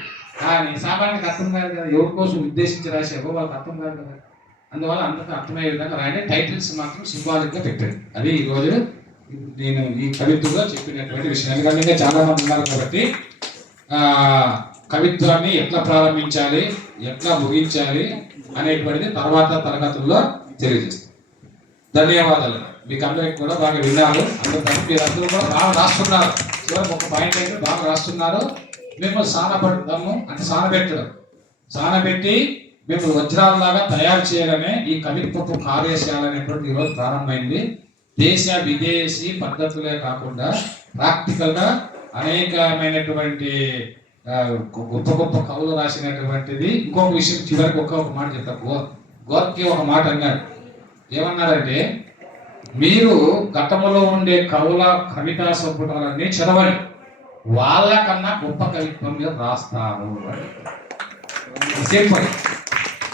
కానీ సామాన్యునికి అర్థం కాదు కదా, ఎవరి కోసం ఉద్దేశించి రాసేవో వాళ్ళకి అర్థం కాదు కదా. అందువల్ల అందరికీ అర్థమయ్యే విధంగా రాయండి. టైటిల్స్ మాత్రం సింబాలిక్ గా పెట్టండి. అది ఈరోజు నేను ఈ కవిత్వంలో చెప్పినటువంటి విషయం. ఎందుకంటే ఇంకా చాలా మంది ఉన్నారు కాబట్టి కవిత్వాన్ని ఎట్లా ప్రారంభించాలి, ఎట్లా ముగించాలి అనేటువంటిది తర్వాత తరగతుల్లో తెలియజేస్తాను. ధన్యవాదాలు. మీకు అందరికి కూడా బాగా విన్నారు. మీరందరూ కూడా బాగా రాస్తున్నారు. చివరికి ఒక పాయింట్ అయితే బాగా రాస్తున్నారు. మేము సానపడతాము అంటే సానబెట్టి మేము వజ్రాలలాగా తయారు చేయాలనే ఈ కవిత్వపు కార్యశాల అనేటువంటి ఈరోజు ప్రారంభమైంది. దేశ విదేశీ పద్ధతులే కాకుండా ప్రాక్టికల్ గా అనేకమైనటువంటి గొప్ప గొప్ప కవులు రాసినటువంటిది. ఇంకొక విషయం చివరికి ఒక్కొక్క మాట చెప్తారు. గోర్కి ఒక మాట అన్నాడు. ఏమన్నారంటే మీరు గతంలో ఉండే కవుల కవితా సంపుటాలన్నీ చదవండి, వాళ్ళకన్నా గొప్ప కవిత్వం మీరు రాస్తారు.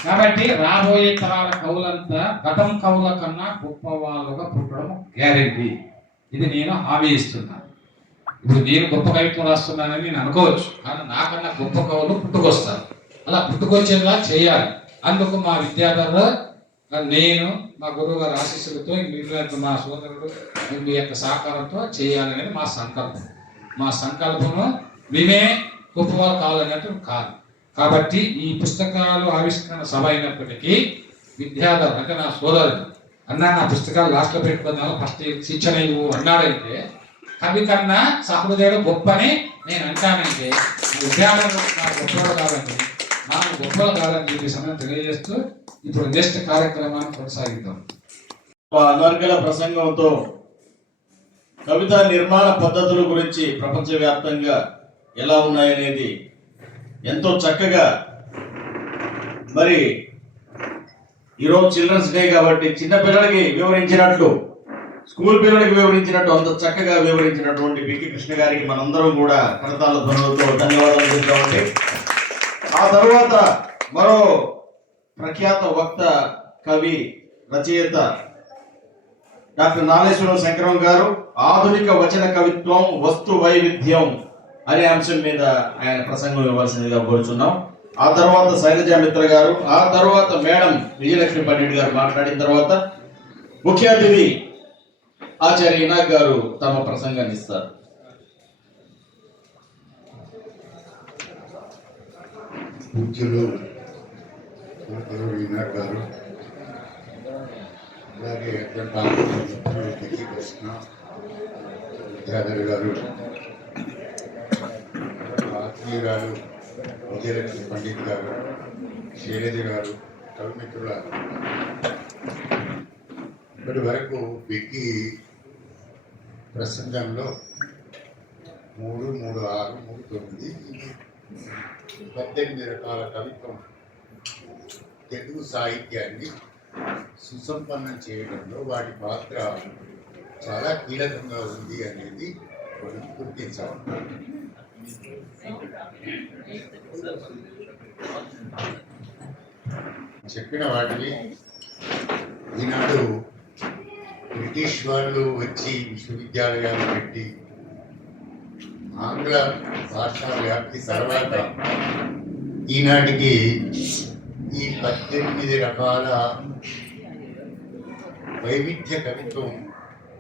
కాబట్టి రాబోయే తరాల కవులంతా గతం కవుల కన్నా గొప్ప వాళ్ళుగా పుట్టడం గ్యారెంటీ. ఇది నేను హామీ ఇస్తున్నాను. ఇప్పుడు నేను గొప్ప కవిత్వం రాస్తున్నానని నేను అనుకోవచ్చు, కానీ నాకన్నా గొప్ప కవులు పుట్టుకొస్తారు. అలా పుట్టుకొచ్చేలా చేయాలి. అందుకు మా విద్యార్థులు, నేను మా గురువు గారి ఆశీస్సులతో మీరు మా సోదరుడు మీ యొక్క సహకారంతో చేయాలనేది మా సంకల్పం. మా సంకల్పము మేమే గొప్పవాళ్ళు కావాలన్నట్టు కాదు. కాబట్టి ఈ పుస్తకాలు ఆవిష్కరణ సభ అయినప్పటికీ విద్యార్థులు అంటే నా సోదరుడు అన్నా నా పుస్తకాలు లాస్ట్లో పెట్టుకున్నాను ఫస్ట్ శిక్షణ ఇవ్వు అన్నాడంటే కవి కన్నా సహృదయుడు గొప్పని నేను అంటానంటే విద్యార్థులు నా గొప్పలు కాదండి, నాకు గొప్పలు కాదని చెప్పి సమయం తెలియజేస్తూ ఇప్పుడు నెక్స్ట్ కార్యక్రమాన్ని కొనసాగిద్దాం. అనర్గళ ప్రసంగంతో కవితా నిర్మాణ పద్ధతుల గురించి ప్రపంచవ్యాప్తంగా ఎలా ఉన్నాయనేది ఎంతో చక్కగా, మరి ఈరోజు చిల్డ్రన్స్ డే కాబట్టి చిన్నపిల్లలకి వివరించినట్లు, స్కూల్ పిల్లలకి వివరించినట్టు అంత చక్కగా వివరించినటువంటి బికి కృష్ణ గారికి మనందరం కూడా కరతాళ ధ్వనులతో ధన్యవాదాలు చెప్తామండి. ఆ తరువాత మరో ప్రఖ్యాత వక్త, కవి, రచయిత డాక్టర్ నాగేశ్వరం శంకరం గారు ఆధునిక వచన కవిత్వం, వస్తు వైవిధ్యం అనే అంశం మీద ఆయన ప్రసంగం ఇవ్వాల్సిందిగా కోరుచున్నాం. ఆ తర్వాత శైలజ మిత్ర గారు, ఆ తర్వాత మేడం విజయలక్ష్మి పండిట్ గారు మాట్లాడిన తర్వాత ముఖ్య అతిథి ఆచార్య ఇనాక్ గారు తమ ప్రసంగాన్ని ఇస్తారు. పూజ్యులు ఇనాక్ గారు, అలాగే కృష్ణ విద్యాధర్ గారు, ఆత్మీయ గారు, విజయలక్ష్మి పండిత్ గారు, శైలజ గారు, కవిమిత్రుల ఇప్పటి వరకు బిక్కి ప్రసంగంలో 3, 3, 6, 3, 9 18 రకాల కవిత్వం తెలుగు సాహిత్యాన్ని సుసంపన్నం చేయడంలో వాటి పాత్ర చాలా కీలకంగా ఉంది అనేది మనం గుర్తించాలి. చెప్పిన వాటిని ఈనాడు బ్రిటిష్ వాళ్ళు వచ్చి విశ్వవిద్యాలయాలు పెట్టి ఆంగ్ల భాషా వ్యాప్తి తర్వాత ఈనాటికి ఈ 18 రకాల వైవిధ్య కవిత్వం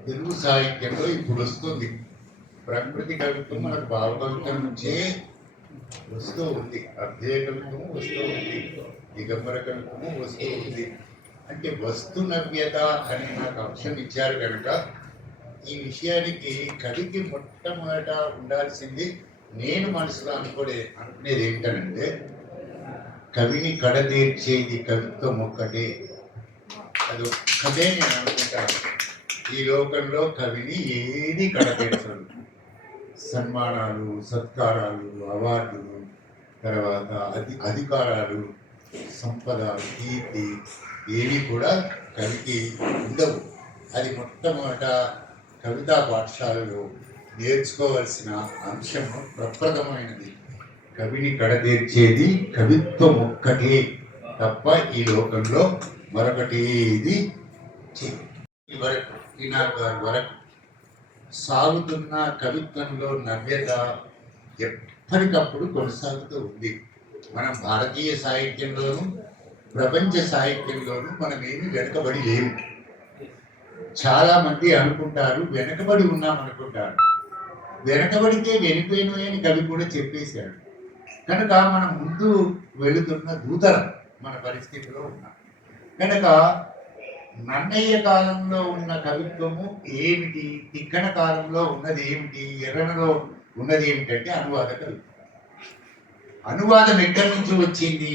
తెలుగు సాహిత్యంలో ఇప్పుడు వస్తుంది. ప్రకృతి కవిత్వం మనకు భావకవిత్వం నుంచే వస్తూ ఉంది, అధ్యయ కవిత్వము వస్తూ ఉంది, దిగంబర కవిత్వము వస్తూ ఉంది. అంటే వస్తునవ్యత అనే నాకు అంశం ఇచ్చారు కనుక ఈ విషయానికి కవికి మొట్టమొదట ఉండాల్సింది నేను మనసులో అనుకునేది ఏంటంటే కవిని కడతీర్చేది కవిత్వం ఒక్కటే. అది ఒక్కటే నేను అనుకుంటాను. ఈ లోకంలో కవిని ఏది కడతీర్చదు. సన్మానాలు, సత్కారాలు, అవార్డులు, తర్వాత అధికారాలు, సంపద, కీర్తి ఏవి కూడా కవికి ఉండవు. అది మొట్టమొదట కవితా పాఠశాలలో నేర్చుకోవాల్సిన అంశము ప్రప్రథమైనది. కవిని కడతీర్చేది కవిత్వం ఒక్కటే తప్ప ఈ లోకంలో మరొకటి ఇది వరకు సాగుతున్న కవిత్వంలో నవ్యత ఎప్పటికప్పుడు కొనసాగుతూ ఉంది. మనం భారతీయ సాహిత్యంలోనూ ప్రపంచ సాహిత్యంలోనూ మనం ఏమీ వెనుకబడి లేము. చాలా మంది అనుకుంటారు వెనకబడి ఉన్నాం అనుకుంటారు. వెనకబడితే వెనుకైన అని కవి కూడా చెప్పేశాడు. కనుక మనం ముందు వెళుతున్న దూతరం మన పరిస్థితిలో ఉన్నాం. కనుక నన్నయ్య కాలంలో ఉన్న కవిత్వము ఏమిటి, తిక్కన కాలంలో ఉన్నది ఏమిటి, ఎర్రనలో ఉన్నది ఏమిటంటే అనువాద కవిత్వం. అనువాదం ఎక్కడి నుంచి వచ్చింది?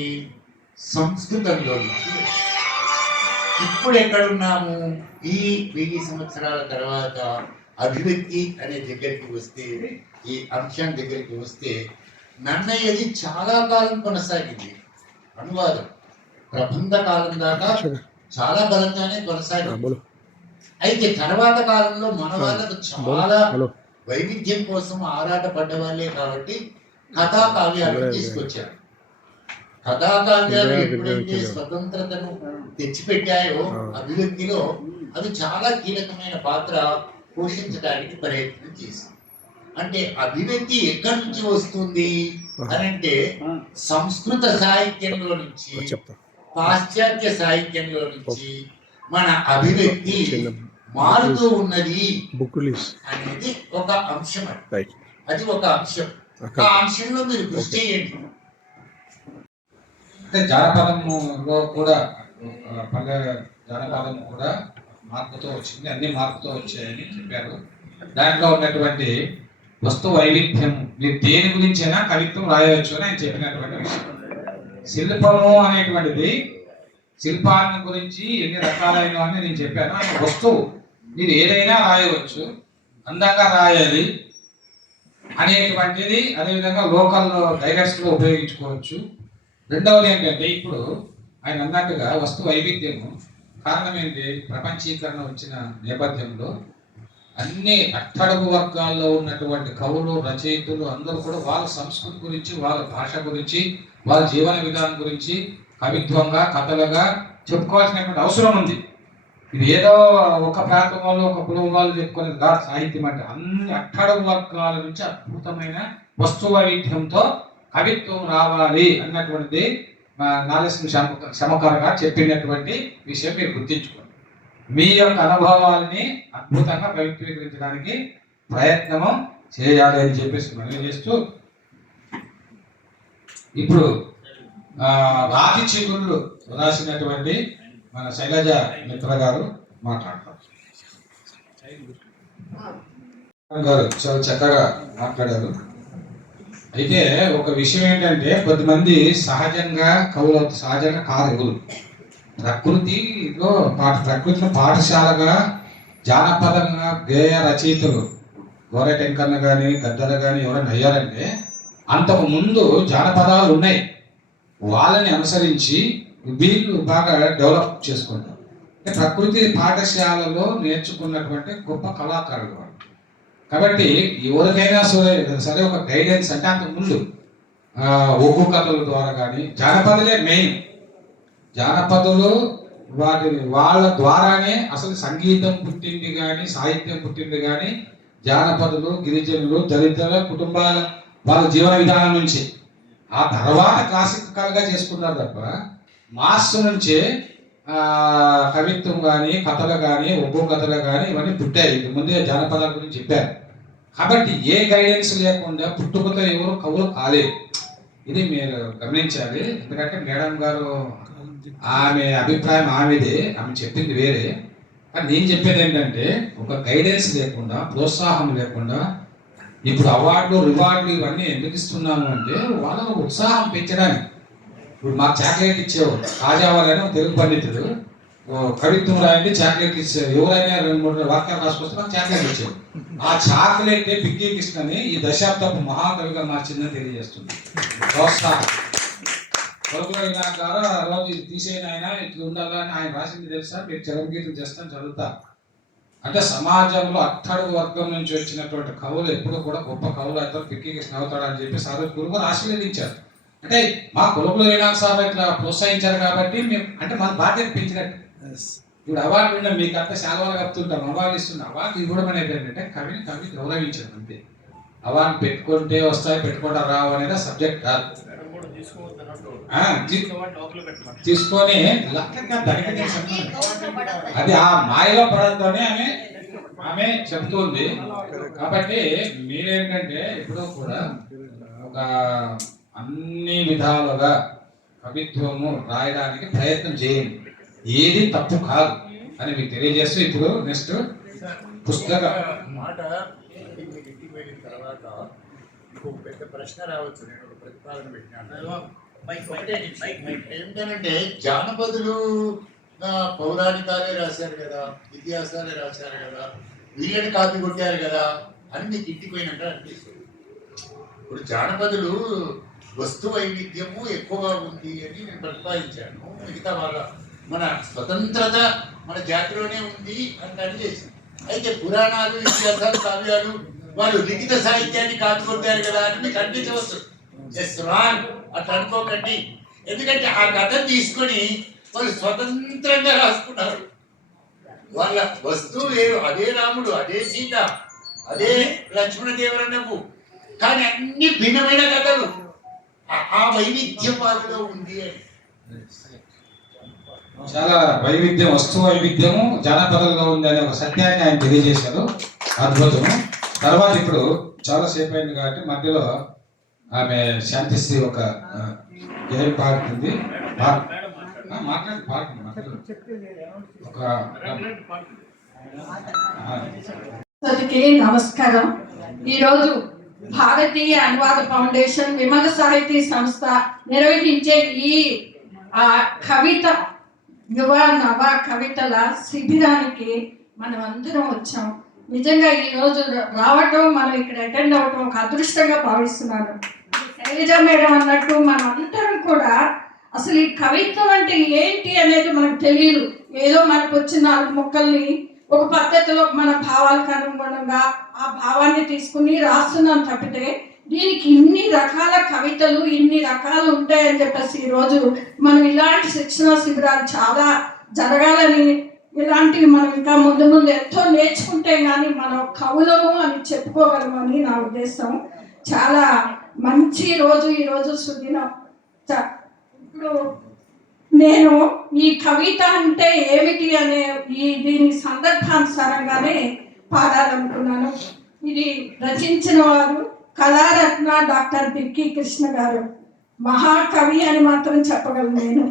సంస్కృతంలో నుంచి. ఇప్పుడు ఎక్కడున్నాము? ఈ 1000 సంవత్సరాల తర్వాత అభివ్యక్తి అనే దగ్గరికి వస్తే, ఈ అంశం దగ్గరికి వస్తే నన్నయ్యది చాలా కాలం కొనసాగింది. అనువాదం ప్రబంధ కాలం దాకా చాలా బలంగానే కొనసాగింది. అయితే తర్వాత కాలంలో మన వాళ్ళకు చాలా వైవిధ్యం కోసం ఆరాట పడ్డ వాళ్ళే కాబట్టి కథా కావ్యాలను తీసుకొచ్చారు. కథా కావ్యాలు ఎప్పుడైతే స్వతంత్రతను తెచ్చిపెట్టాయో అభివ్యక్తిలో అవి చాలా కీలకమైన పాత్ర పోషించడానికి ప్రయత్నం చేసింది. అంటే అభివ్యక్తి ఎక్కడి నుంచి వస్తుంది అని అంటే సంస్కృత సాహిత్యంలో నుంచి, పాశ్చాత్య సాహిత్యంలో నుంచి మన అభివ్యక్తి మారుతూ ఉన్నది అనేది ఒక అంశం. అది ఒక అంశం. ఆ అంశంలో మీరు కృషి చేయండి. అంటే జానపదంలో కూడా పల్లె జానపదం కూడా మార్పుతో వచ్చింది, అన్ని మార్పుతో వచ్చాయని చెప్పారు. దాంట్లో ఉన్నటువంటి వస్తు వైవిధ్యం, మీరు దేని గురించైనా కవిత్వం రాయవచ్చు అని ఆయన చెప్పినటువంటి విషయం. శిల్పము అనేటువంటిది, శిల్పాలను గురించి ఎన్ని రకాలైన అని నేను చెప్పాను. ఆయన వస్తువు మీరు ఏదైనా రాయవచ్చు, అందంగా రాయాలి అనేటువంటిది అదేవిధంగా లోకల్ డైరెక్ట్స్లో ఉపయోగించుకోవచ్చు. రెండవది ఏంటంటే ఇప్పుడు ఆయన అన్నట్టుగా వస్తు వైవిధ్యము కారణం ఏంటి? ప్రపంచీకరణ వచ్చిన నేపథ్యంలో అన్ని అట్టడుగు వర్గాల్లో ఉన్నటువంటి కవులు, రచయితలు అందరూ కూడా వాళ్ళ సంస్కృతి గురించి, వాళ్ళ భాష గురించి, వాళ్ళ జీవన విధానం గురించి కవిత్వంగా, కథలుగా చెప్పుకోవాల్సినటువంటి అవసరం ఉంది. ఇది ఏదో ఒక ప్రాంతం వాళ్ళు, ఒక కులం వాళ్ళు చెప్పుకునే సాహిత్యం అంటే అన్ని అట్టడుగు వర్గాల నుంచి అద్భుతమైన వస్తు వైవిధ్యంతో కవిత్వం రావాలి అన్నటువంటిది మా నాగేశ్వర శమకార గారు చెప్పినటువంటి విషయం మీరు గుర్తించుకోండి. మీ యొక్క అనుభవాల్ని అద్భుతంగా కవిత్వీకరించడానికి ప్రయత్నము చేయాలి అని చెప్పేసి మనం చేస్తూ ఇప్పుడు రాతి చిగుళ్ళు రాసినటువంటి మన శైలజ మిత్ర గారు మాట్లాడతారు. గారు చాలా చక్కగా మాట్లాడారు. అయితే ఒక విషయం ఏంటంటే కొద్దిమంది సహజంగా కాదు ఎవరు ప్రకృతిలో పాఠశాలగా జానపదంగా గేయ రచయితలు గోరె టెంకన్న కానీ గద్దలు కానీ ఎవరైనా అయ్యారంటే అంతకు ముందు జానపదాలు ఉన్నాయి. వాళ్ళని అనుసరించి వీళ్ళు బాగా డెవలప్ చేసుకుంటారు. అంటే ప్రకృతి పాఠశాలలో నేర్చుకున్నటువంటి గొప్ప కళాకారులు వాళ్ళు. కాబట్టి ఎవరికైనా సరే ఒక గైడెన్స్ అంటే అంతకు ముందు ఒగ్గు కథల ద్వారా కానీ జానపదులే మెయిన్. జానపదులు వాళ్ళ ద్వారానే అసలు సంగీతం పుట్టింది కానీ సాహిత్యం పుట్టింది కానీ జానపదులు గిరిజనులు దళితుల కుటుంబాల వాళ్ళ జీవన విధానం నుంచి ఆ తర్వాత క్లాసికల్గా చేసుకున్నారు తప్ప మాస్ నుంచే కవిత్వం కానీ కథలు కానీ ఒగ్గు కథలు కానీ ఇవన్నీ పుట్టాయి. ముందే జానపదాల గురించి చెప్పారు. కాబట్టి ఏ గైడెన్స్ లేకుండా పుట్టుకతో ఎవరు కవులు కాలేదు. ఇది మీరు గమనించాలి. ఎందుకంటే మేడం గారు ఆమె అభిప్రాయం ఆమెదే, ఆమె చెప్పింది వేరే. కానీ నేను చెప్పేది ఏంటంటే ఒక గైడెన్స్ లేకుండా ప్రోత్సాహం లేకుండా ఇప్పుడు అవార్డులు రివార్డులు ఇవన్నీ ఎందుకు ఇస్తున్నాము అంటే వాళ్ళకు ఉత్సాహం పెంచడానికి. ఇప్పుడు మాకు చాక్లెట్ ఇచ్చేవారు కాజావాలని తెలుగు పండితుడు కవిత్వం రాయండి చాక్లెట్ ఇచ్చేవారు. ఎవరైనా 2-3 వాక్యాలు రాసుకొస్తే మాకు చాక్లెట్ ఇచ్చేవారు. ఆ చాక్లెట్ బిక్కీ కృష్ణని ఈ దశాబ్దపు మహాకవిగా మార్చిందని తెలియజేస్తుంది. ప్రోత్సాహం రోజు ఇది తీసేయని ఆయన ఇట్లా ఉండాలని ఆయన రాసింది తెలుసా? మీరు చరమగీతం చేస్తాను చదువుతా. అంటే సమాజంలో అట్టడుగు వర్గం నుంచి వచ్చినటువంటి కవులు ఎప్పుడు కూడా గొప్ప కవులు అవుతారు, బిక్కీ కృష్ణ అవుతాడు అని చెప్పి సార్ గురువు ఆశీర్వదించారు. అంటే మా కులకులు శ్రీనాథ్ సార్ ఇట్లా ప్రోత్సహించారు కాబట్టి మేము అంటే మన బాధ్యత పెంచినట్టు. ఇప్పుడు అవార్డు ఉన్న మీకు అంతా శాలవాలు కప్పుతుంటాం, అవార్డు ఇస్తున్నాం. అవార్డు ఇవ్వడం అనేది ఏంటంటే కవి గౌరవించడం అంతే. అవార్డు పెట్టుకుంటే వస్తాయి, పెట్టుకుంటా రావు అనేది సబ్జెక్ట్ కాదు. తీసుకొని అది ఆ మాయలో పడద్దని ఆమె చెప్తుంది. కాబట్టి మీరేంటంటే ఇప్పుడు కూడా ఒక అన్ని విధాలుగా కవిత్వము రాయడానికి ప్రయత్నం చేయండి. ఏది తప్పు కాదు అని మీకు తెలియజేస్తూ ఇప్పుడు నెక్స్ట్ పుస్తక మాట తర్వాత ఇంకొక పెద్ద ప్రశ్న రావచ్చు. నేను ఒక ప్రతిపాదన పెట్టినాను. ఏంటంటే జానపదులు పౌరాణికాలే రాశారు కదా, ఇతిహాసాలే రాశారు కదా, వీళ్ళని కాపీ కొట్టారు కదా అని మీకు ఇంటిపోయినట్టు అనిపిస్తుంది. ఇప్పుడు జానపదులు వస్తు వైవిధ్యము ఎక్కువగా ఉంది అని నేను ప్రతిపాదించాను. మిగతా వాళ్ళ మన స్వతంత్రత మన జాతిలోనే ఉంది అని అనిచేసింది. అయితే పురాణాలు ఇతిహాసాలు కావ్యాలు వాళ్ళు లిఖిత సాహిత్యాన్ని కాపీ కొట్టారు కదా అని మీకు అనిపించవచ్చు. అట్లా అనుకోకండి. ఎందుకంటే ఆ కథ తీసుకొని వాళ్ళు స్వతంత్రంగా రాసుకున్నారు. వాళ్ళ వస్తువు వేరు, అదే రాముడు, అదే సీత, అదే లక్ష్మణదేవరన్నకు, కానీ అన్ని భిన్నమైన కథలు. ఆ వైవిధ్యం వాళ్ళలో ఉంది అని. చాలా వైవిధ్యం, వస్తు వైవిధ్యము జానపదంలో ఉంది అనే ఒక సత్యాన్ని ఆయన తెలియజేశారు. అద్భుతము. తర్వాత ఇప్పుడు చాలా సేపు అయింది కాబట్టి మధ్యలో ఆమె శాంతిశ్రీ ఒక గేయం పాడుతుంది. నమస్కారం. ఈరోజు భారతీయ అనువాద ఫౌండేషన్ విమల సాహితీ సంస్థ నిర్వహించే ఈ కవిత యువ నవ కవితల శిబిరానికి మనం అందరం వచ్చాం. నిజంగా ఈరోజు రావటం, మనం ఇక్కడ అటెండ్ అవ్వటం ఒక అదృష్టంగా భావిస్తున్నాను. శైలజ మేడం అన్నట్టు మనం అందరం కూడా అసలు ఈ కవిత్వం అంటే ఏంటి అనేది మనకు తెలియదు. ఏదో మనకు వచ్చిన 4 ముక్కల్ని ఒక పద్ధతిలో మన భావాలకు అనుగుణంగా ఆ భావాన్ని తీసుకుని రాస్తున్నాం తప్పితే దీనికి ఇన్ని రకాల కవితలు, ఇన్ని రకాలు ఉంటాయని చెప్పేసి ఈరోజు మనం ఇలాంటి శిక్షణ శిబిరాలు చాలా జరగాలని, ఇలాంటివి మనం ఇంకా ముందు ముందు ఎంతో నేర్చుకుంటే కానీ మనం కవులము అని చెప్పుకోగలమని నా ఉద్దేశం. చాలా మంచి రోజు ఈరోజు సుదినం. ఇప్పుడు నేను ఈ కవిత అంటే ఏమిటి అనే దీని సందర్భానుసారంగానే పాడాలనుకున్నాను. ఇది రచించిన వారు కళారత్న డాక్టర్ బిక్కి కృష్ణ గారు. మహాకవి అని మాత్రం చెప్పగలను నేను.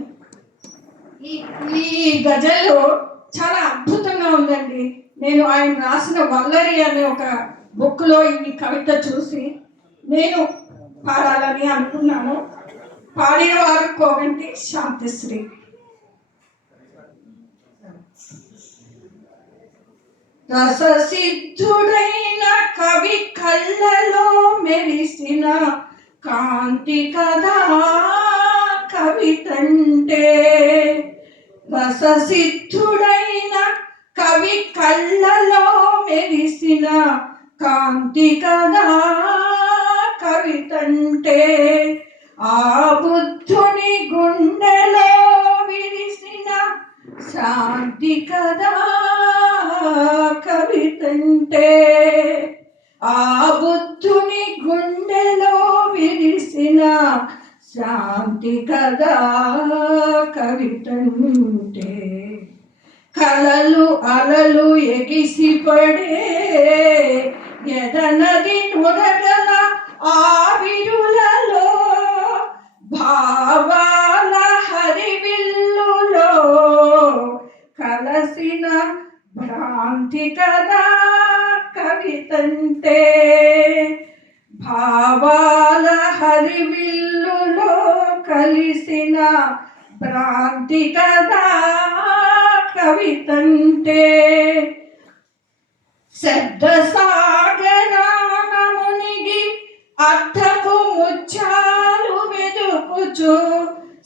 ఈ గజల్లో చాలా అద్భుతంగా ఉందండి. నేను ఆయన రాసిన వల్లరి అనే ఒక బుక్లో ఈ కవిత చూసి నేను పాడాలని అనుకున్నాను. పాడిన వారు కోగంటి శాంతిశ్రీ. రససిద్ధుడైన కవి కళ్ళలో మెరిసిన కాంతి కదా కవితంటే. రససిద్ధుడైన కవి కళ్ళలో మెరిసిన కాంతి కదా కవితంటే. ఆ బుద్ధుని గుండెలో విరిసిన శాంతి కదా కవితంటే. ఆ బుద్ధుని గుండెలో విరిసిన శాంతి కదా కవితంటే. కలలు అలలు ఎగిసిపడే ఎదనది నురగల ఆవిరులలో భావాల హరివిల్లులో కలసిన భ్రాంతి కదా కవితంటే. భావాల హరివిల్లులో కలిసిన భ్రాంతి కదా కవితంటే. శబ్ద సాగరాన మునిగి అర్థపు ముత్యాలు వెదుకుచు.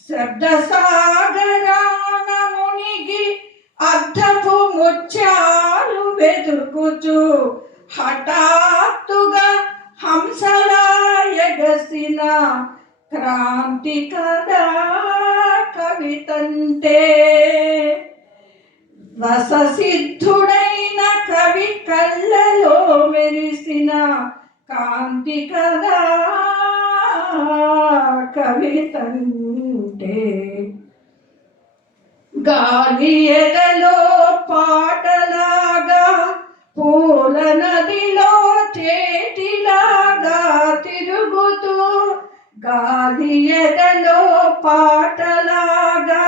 శబ్ద సాగరాన మునిగి అర్థపు ముత్యాలు వెదుకుచు. హఠాత్తుగా హంసలా ఎగసిన క్రాంతి కదా కవితంటే. రససిద్ధుడైన కవి కళ్ళలో మెరిసిన కాంతి కదా కవితంటే. గాలి ఎదలో పాటలాగా పూల నదిలో తేటిలాగా తిరుగుతూ. గాలి ఎదలో పాటలాగా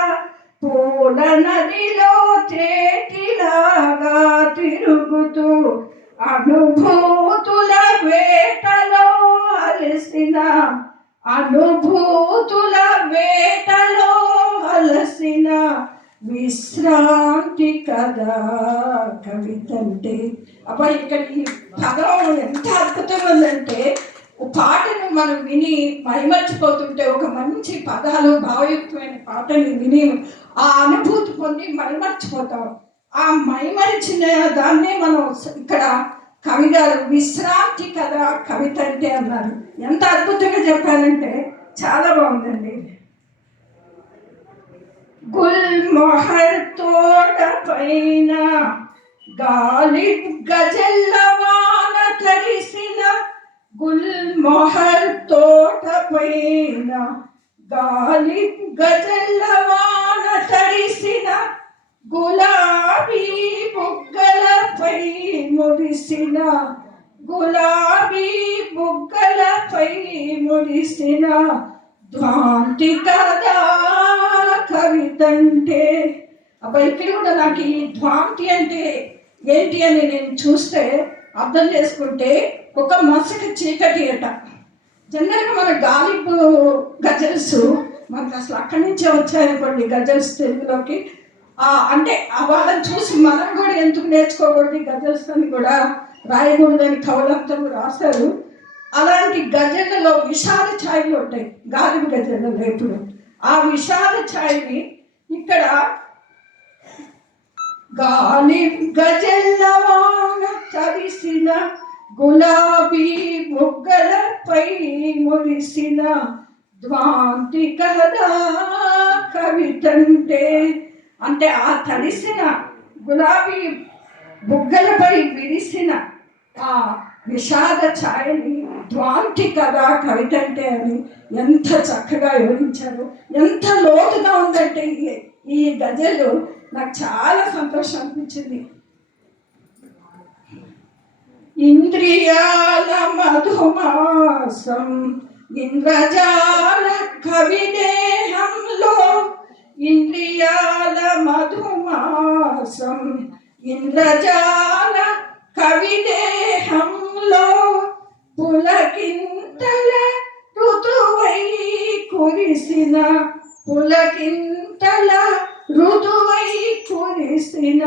పూల నదిలో తేటిలాగా తిరుగుతూ. అనుభూతుల వేటలో అలసిన అనుభూతుల వేటలో అలసిన విశ్రాంతి కదా కవితంటే. అబ్బా ఇక్కడ ఈ పదం ఎంత అద్భుతంగా ఉందంటే, పాటను మనం విని మైమర్చిపోతుంటే, ఒక మంచి పదాలు భావయుక్తమైన పాటని విని ఆ అనుభూతి పొంది మైమర్చిపోతాం. ఆ మైమరిచిన దాన్నే మనం ఇక్కడ కవి గారు విశ్రాంతి కదా కవితంటే అన్నారు. ఎంత అద్భుతంగా చెప్పారంటే చాలా బాగుందండి. గుల్మొహర్ తోట పైన గాలి గజల్ల వాన తడిసిన. గుల్మొహర్ తోట పైన గాలి గజల్ల వాన తడిసిన. గులాబీ బుగ్గలపై మురిసిన. గులాబీ బుగ్గలపై మురిసిన ధ్వాంతి కదా కవితంటే. అబ్బా ఇక్కడ కూడా నాకు ఈ ధ్వాంతి అంటే ఏంటి అని నేను చూస్తే అర్థం చేసుకుంటే, ఒక మసక చీకటి అట. జనరల్గా మన గాలిబు గజల్స్ మనకు అసలు అక్కడి నుంచే వచ్చాయనుకోండి గజల్స్ తెలుగులోకి. అంటే వాళ్ళని చూసి మనం కూడా ఎందుకు నేర్చుకోకూడదు గజల్స్ అని కూడా రాయకూడదని కవులంతలు రాశారు. అలాంటి గజళ్ళలో విషాద ఛాయలు ఉంటాయి గాలిబు గజళ్ళలో. ఎప్పుడు ఆ విషాద ఛాయని ఇక్కడ గాలి గజల్లవాన తడిసిన. గులాబీ బుగ్గలపై మురిసిన ధ్వాంతి కదా కవితంటే. అంటే ఆ తడిసిన గులాబీ బుగ్గలపై విరిసిన విషాద ఛాయని ధ్వాంతి కథ కవిత అంటే అని ఎంత చక్కగా వివరించారు. ఎంత లోతుగా ఉందంటే ఈ గజలు నాకు చాలా సంతోషం అనిపించింది. ఇంద్రియాల మధుమాసం ఇంద్రజాల కవిదేహంలో, ఇంద్రియాల మధుమాసం ఇంద్రజాల కవిదేహంలో, పులకింతల ఋతువై కురిసిన, పులకింతల ఋతువై కురిసిన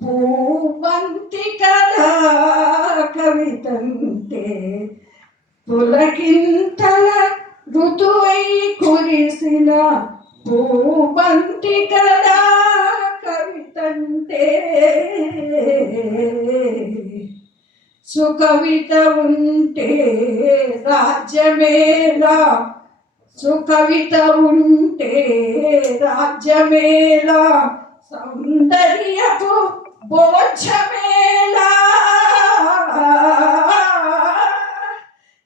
పూవంతి కదా కవితంటే, పులకింతల ఋతువై కురిసిన పూవంతి కదా కవితంటే. సుకవిత ఉంటే రాజ్యమేలా, సుకవిత ఉంటే రాజ్యమేలా, సౌందర్యపు బోధ్యమేలా.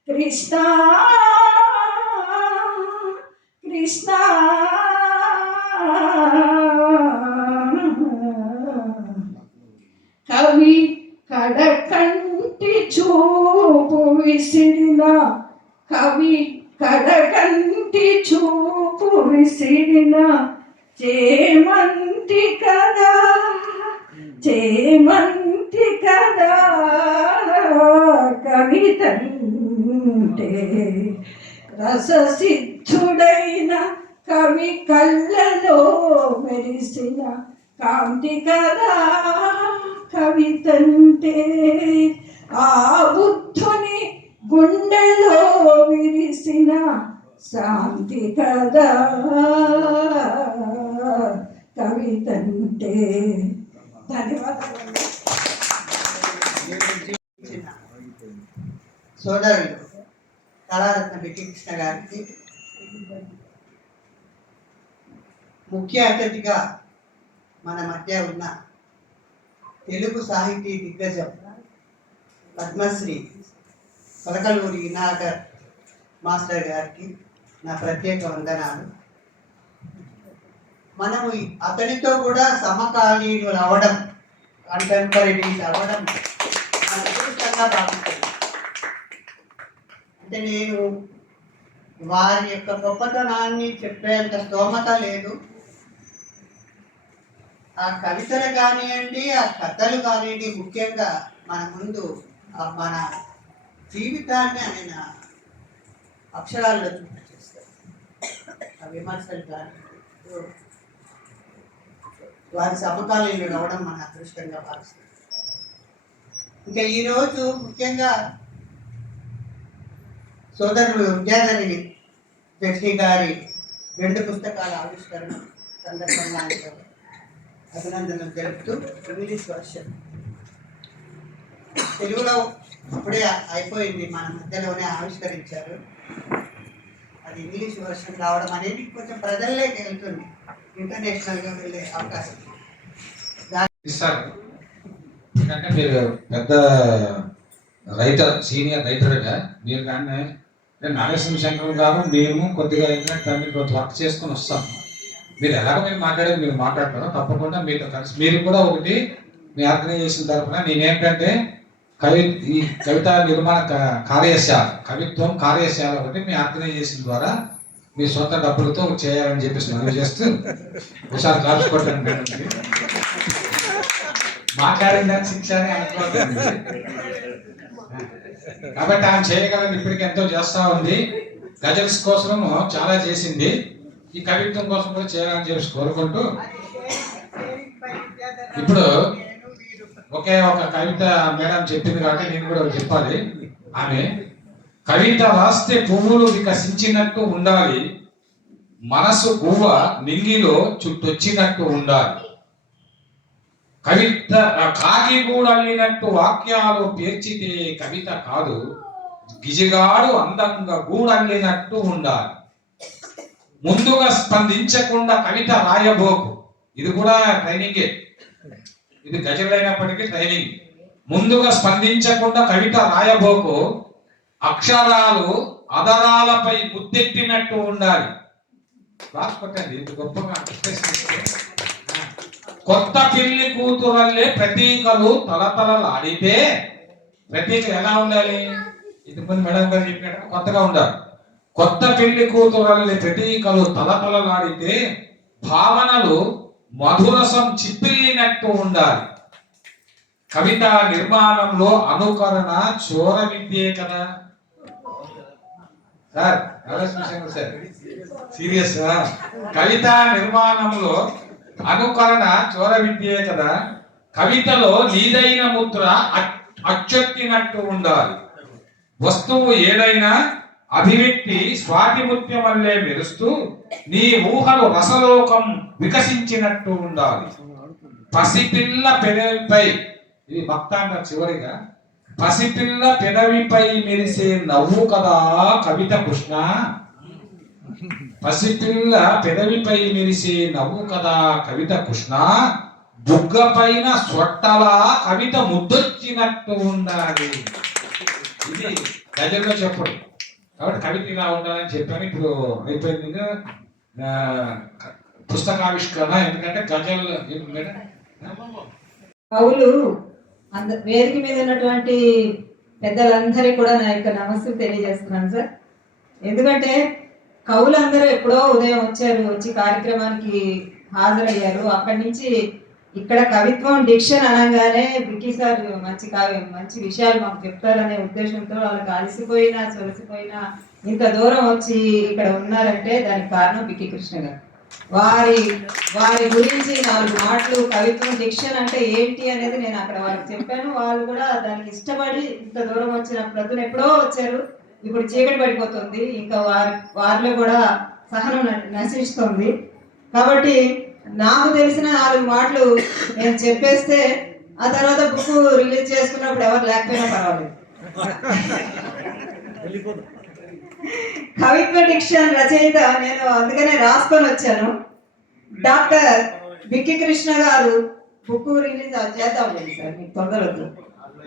కృష్ణ కృష్ణ కవి కడకంటి చూపు విసిరిన, కవి కడకంటి చూపు విసిరిన చేమంతి కదా, చేమంతి కదా కవితంటే. రససిద్ధుడైన కవి కళ్ళలో మెరిసిన కాంతి కదా కవితంటే. ఆ బుద్ధుని గుండెలో విరిసిన శాంతి కదా కవితంటే. ధన్యవాదాలు. సోదరులు కళారత్న బికి కృష్ణ గారికి, ముఖ్య అతిథిగా మన మధ్య ఉన్న తెలుగు సాహితీ దిగ్గజం పద్మశ్రీ పలకలూరి ఇనాగర్ మాస్టర్ గారికి నా ప్రత్యేక వందనాలు. మనము అతనితో కూడా సమకాలీనులు అవ్వడం, కంటెంపరీస్ అవ్వడం మన అదృష్టంగా భావిస్తున్నాను. అంటే నేను వారి యొక్క గొప్పతనాన్ని చెప్పేంత స్తోమత లేదు. ఆ కవితలు కానివ్వండి, ఆ కథలు కానివ్వండి, ముఖ్యంగా మన ముందు మన జీవితాన్ని ఆయన అక్షరాల్లో చూపించేస్తారు. ఆ విమర్శలు కానీ వారి సమకాలీనులు అవడం మన అదృష్టంగా భావిస్తారు. ఇంకా ఈరోజు ముఖ్యంగా సోదరుడు విద్యాధరి జట్ని గారి 2 పుస్తకాల ఆవిష్కరణ సందర్భంగా అభినందనలు తెలుపుతూ ఇంగ్లీష్ వర్షన్ తెలుగులో అప్పుడే అయిపోయింది, మన మధ్యలోనే ఆవిష్కరించారు. అది ఇంగ్లీష్ వర్షన్ రావడం అనేది కొంచెం ప్రజల్లోకి వెళ్తుంది, ఇంటర్నేషనల్గా వెళ్ళే అవకాశం ఇస్తారు. ఎందుకంటే మీరు పెద్ద రైటర్, సీనియర్ రైటర్గా మీరు కానీ నాగేశ్వర శంకర్ గారు మేము కొద్దిగా ఏంటంటే దాన్ని కొంత వర్క్ చేసుకొని వస్తాం. మీరు ఎలాగో మీరు మాట్లాడేది మీరు మాట్లాడతారో తప్పకుండా మీతో కలిసి మీరు కూడా ఒకటి మీ ఆర్గనైజేషన్ తరఫున నేనేంటంటే ఈ కవితా నిర్మాణ కార్యశాల, కవిత్వం కార్యశాల ఒకటి మీ ఆర్గనైజేషన్ ద్వారా మీ సొంత డబ్బులతో చేయాలని చెప్పేసి మనం చేస్తూ ఒకసారి కాల్చుకోవటానికి మాట్లాడిన దాని శిక్ష అని అనుకోవద్దండి. కాబట్టి ఆమె చేయగలని ఇప్పటికి ఎంతో చేస్తా ఉంది. గజల్స్ కోసం చాలా చేసింది, ఈ కవిత్వం కోసం కూడా చేయాలని చెప్పి కోరుకుంటూ ఇప్పుడు ఒకే ఒక కవిత మేడం చెప్పింది కాబట్టి నేను కూడా చెప్పాలి. ఆమె కవిత రాస్తే పువ్వులు వికసించినట్టు ఉండాలి, మనసు గువ్వ నింగిలో చుట్టొచ్చినట్టు ఉండాలి, కవిత కాకి గూడల్లినట్టు వాక్యాలు పేర్చితే కవిత కాదు, గిజిగాడు అందంగా గూడల్లినట్టు ఉండాలి, ముందుగా స్పందించకుండా కవిత రాయబోకు. ఇది కూడా ట్రైనింగే, ఇది గజల్ అయినప్పటికీ ట్రైనింగ్. ముందుగా స్పందించకుండా కవిత రాయబోకు. అక్షరాలు అదరాలపై ముద్దెట్టినట్టు ఉండాలి. రాసుకోండి, ఇది గొప్పగా కొత్త పిల్లి కూతురల్లే ప్రతీకలు తలతలలాడితే, ప్రతీకలు ఎలా ఉండాలి? ఇంతకుముందు మేడం గారు చెప్పినట్టు కొత్తగా ఉండాలి. కొత్త పెళ్లి కూతురల్ని ప్రతీకలు తలతలలాడితే భావనలు మధురసం చిప్పిల్లినట్టు ఉండాలి. కవిత నిర్మాణంలో అనుకరణ చోర విద్యే కదా సార్. ఆలోచించండి సార్, సీరియస్. కవిత నిర్మాణంలో అనుకరణ చోర విద్యే కదా. కవితలో నీదైన ముద్ర అచ్చొత్తినట్టు ఉండాలి. వస్తువు ఏదైనా అభివ్యక్తి స్వాతి ముత్యం వల్లే మెరుస్తూ నీ ఊహలు రసలోకం వికసించినట్టు ఉండాలి. పసిపిల్ల పెదవిపై, ఇది భక్తాండ చివరిగా, పసిపిల్ల పెదవిపై మెరిసే నవ్వు కదా కవిత కృష్ణ. పసిపిల్ల పెదవిపై మెరిసే నవ్వు కదా కవిత కృష్ణ. బుగ్గ పైన సొట్టలా కవిత ముద్దొచ్చినట్టు ఉండాలి. ఇది గజల్లో చెప్పడు కాబట్టి కవిత ఇలా ఉండాలని చెప్పాను. ఇప్పుడు అయిపోయింది పుస్తకావిష్కరణ. ఎందుకంటే గజల్ కవులు వేదిక మీద ఉన్నటువంటి పెద్దలందరికీ కూడా నా యొక్క నమస్తే తెలియజేస్తున్నాను సార్. ఎందుకంటే కవులందరూ ఎప్పుడో ఉదయం వచ్చారు, వచ్చి కార్యక్రమానికి హాజరయ్యారు. అక్కడి నుంచి ఇక్కడ కవిత్వం డిక్షన్ అనగానే బిక్కీ సార్ మంచి కావ్యం మంచి విషయాలు మాకు చెప్తారనే ఉద్దేశంతో వాళ్ళకి అలసిపోయినా సొలసిపోయినా ఇంత దూరం వచ్చి ఇక్కడ ఉన్నారంటే దానికి కారణం బిక్కీ కృష్ణ గారు. వారి గురించి 4 మాటలు, కవిత్వం డిక్షన్ అంటే ఏంటి అనేది నేను అక్కడ వాళ్ళకి చెప్పాను. వాళ్ళు కూడా దానికి ఇష్టపడి ఇంత దూరం వచ్చిన ప్రజలు ఎప్పుడో వచ్చారు. ఇప్పుడు చీకటి పడిపోతుంది, ఇంకా వారిలో కూడా సహనం నశిస్తుంది. కాబట్టి నాకు తెలిసిన 4 మాటలు నేను చెప్పేస్తే ఆ తర్వాత బుక్ రిలీజ్ చేసుకున్నప్పుడు ఎవరు లేకపోయినా పర్వాలేదు. కవిత్వ డిక్షన్ రచయిత నేను అందుకనే రాసుకొని వచ్చాను. డాక్టర్ బిక్కీ కృష్ణ గారు బుక్ రిలీజ్ చేద్దాం సార్, మీకు తొందరవద్దు,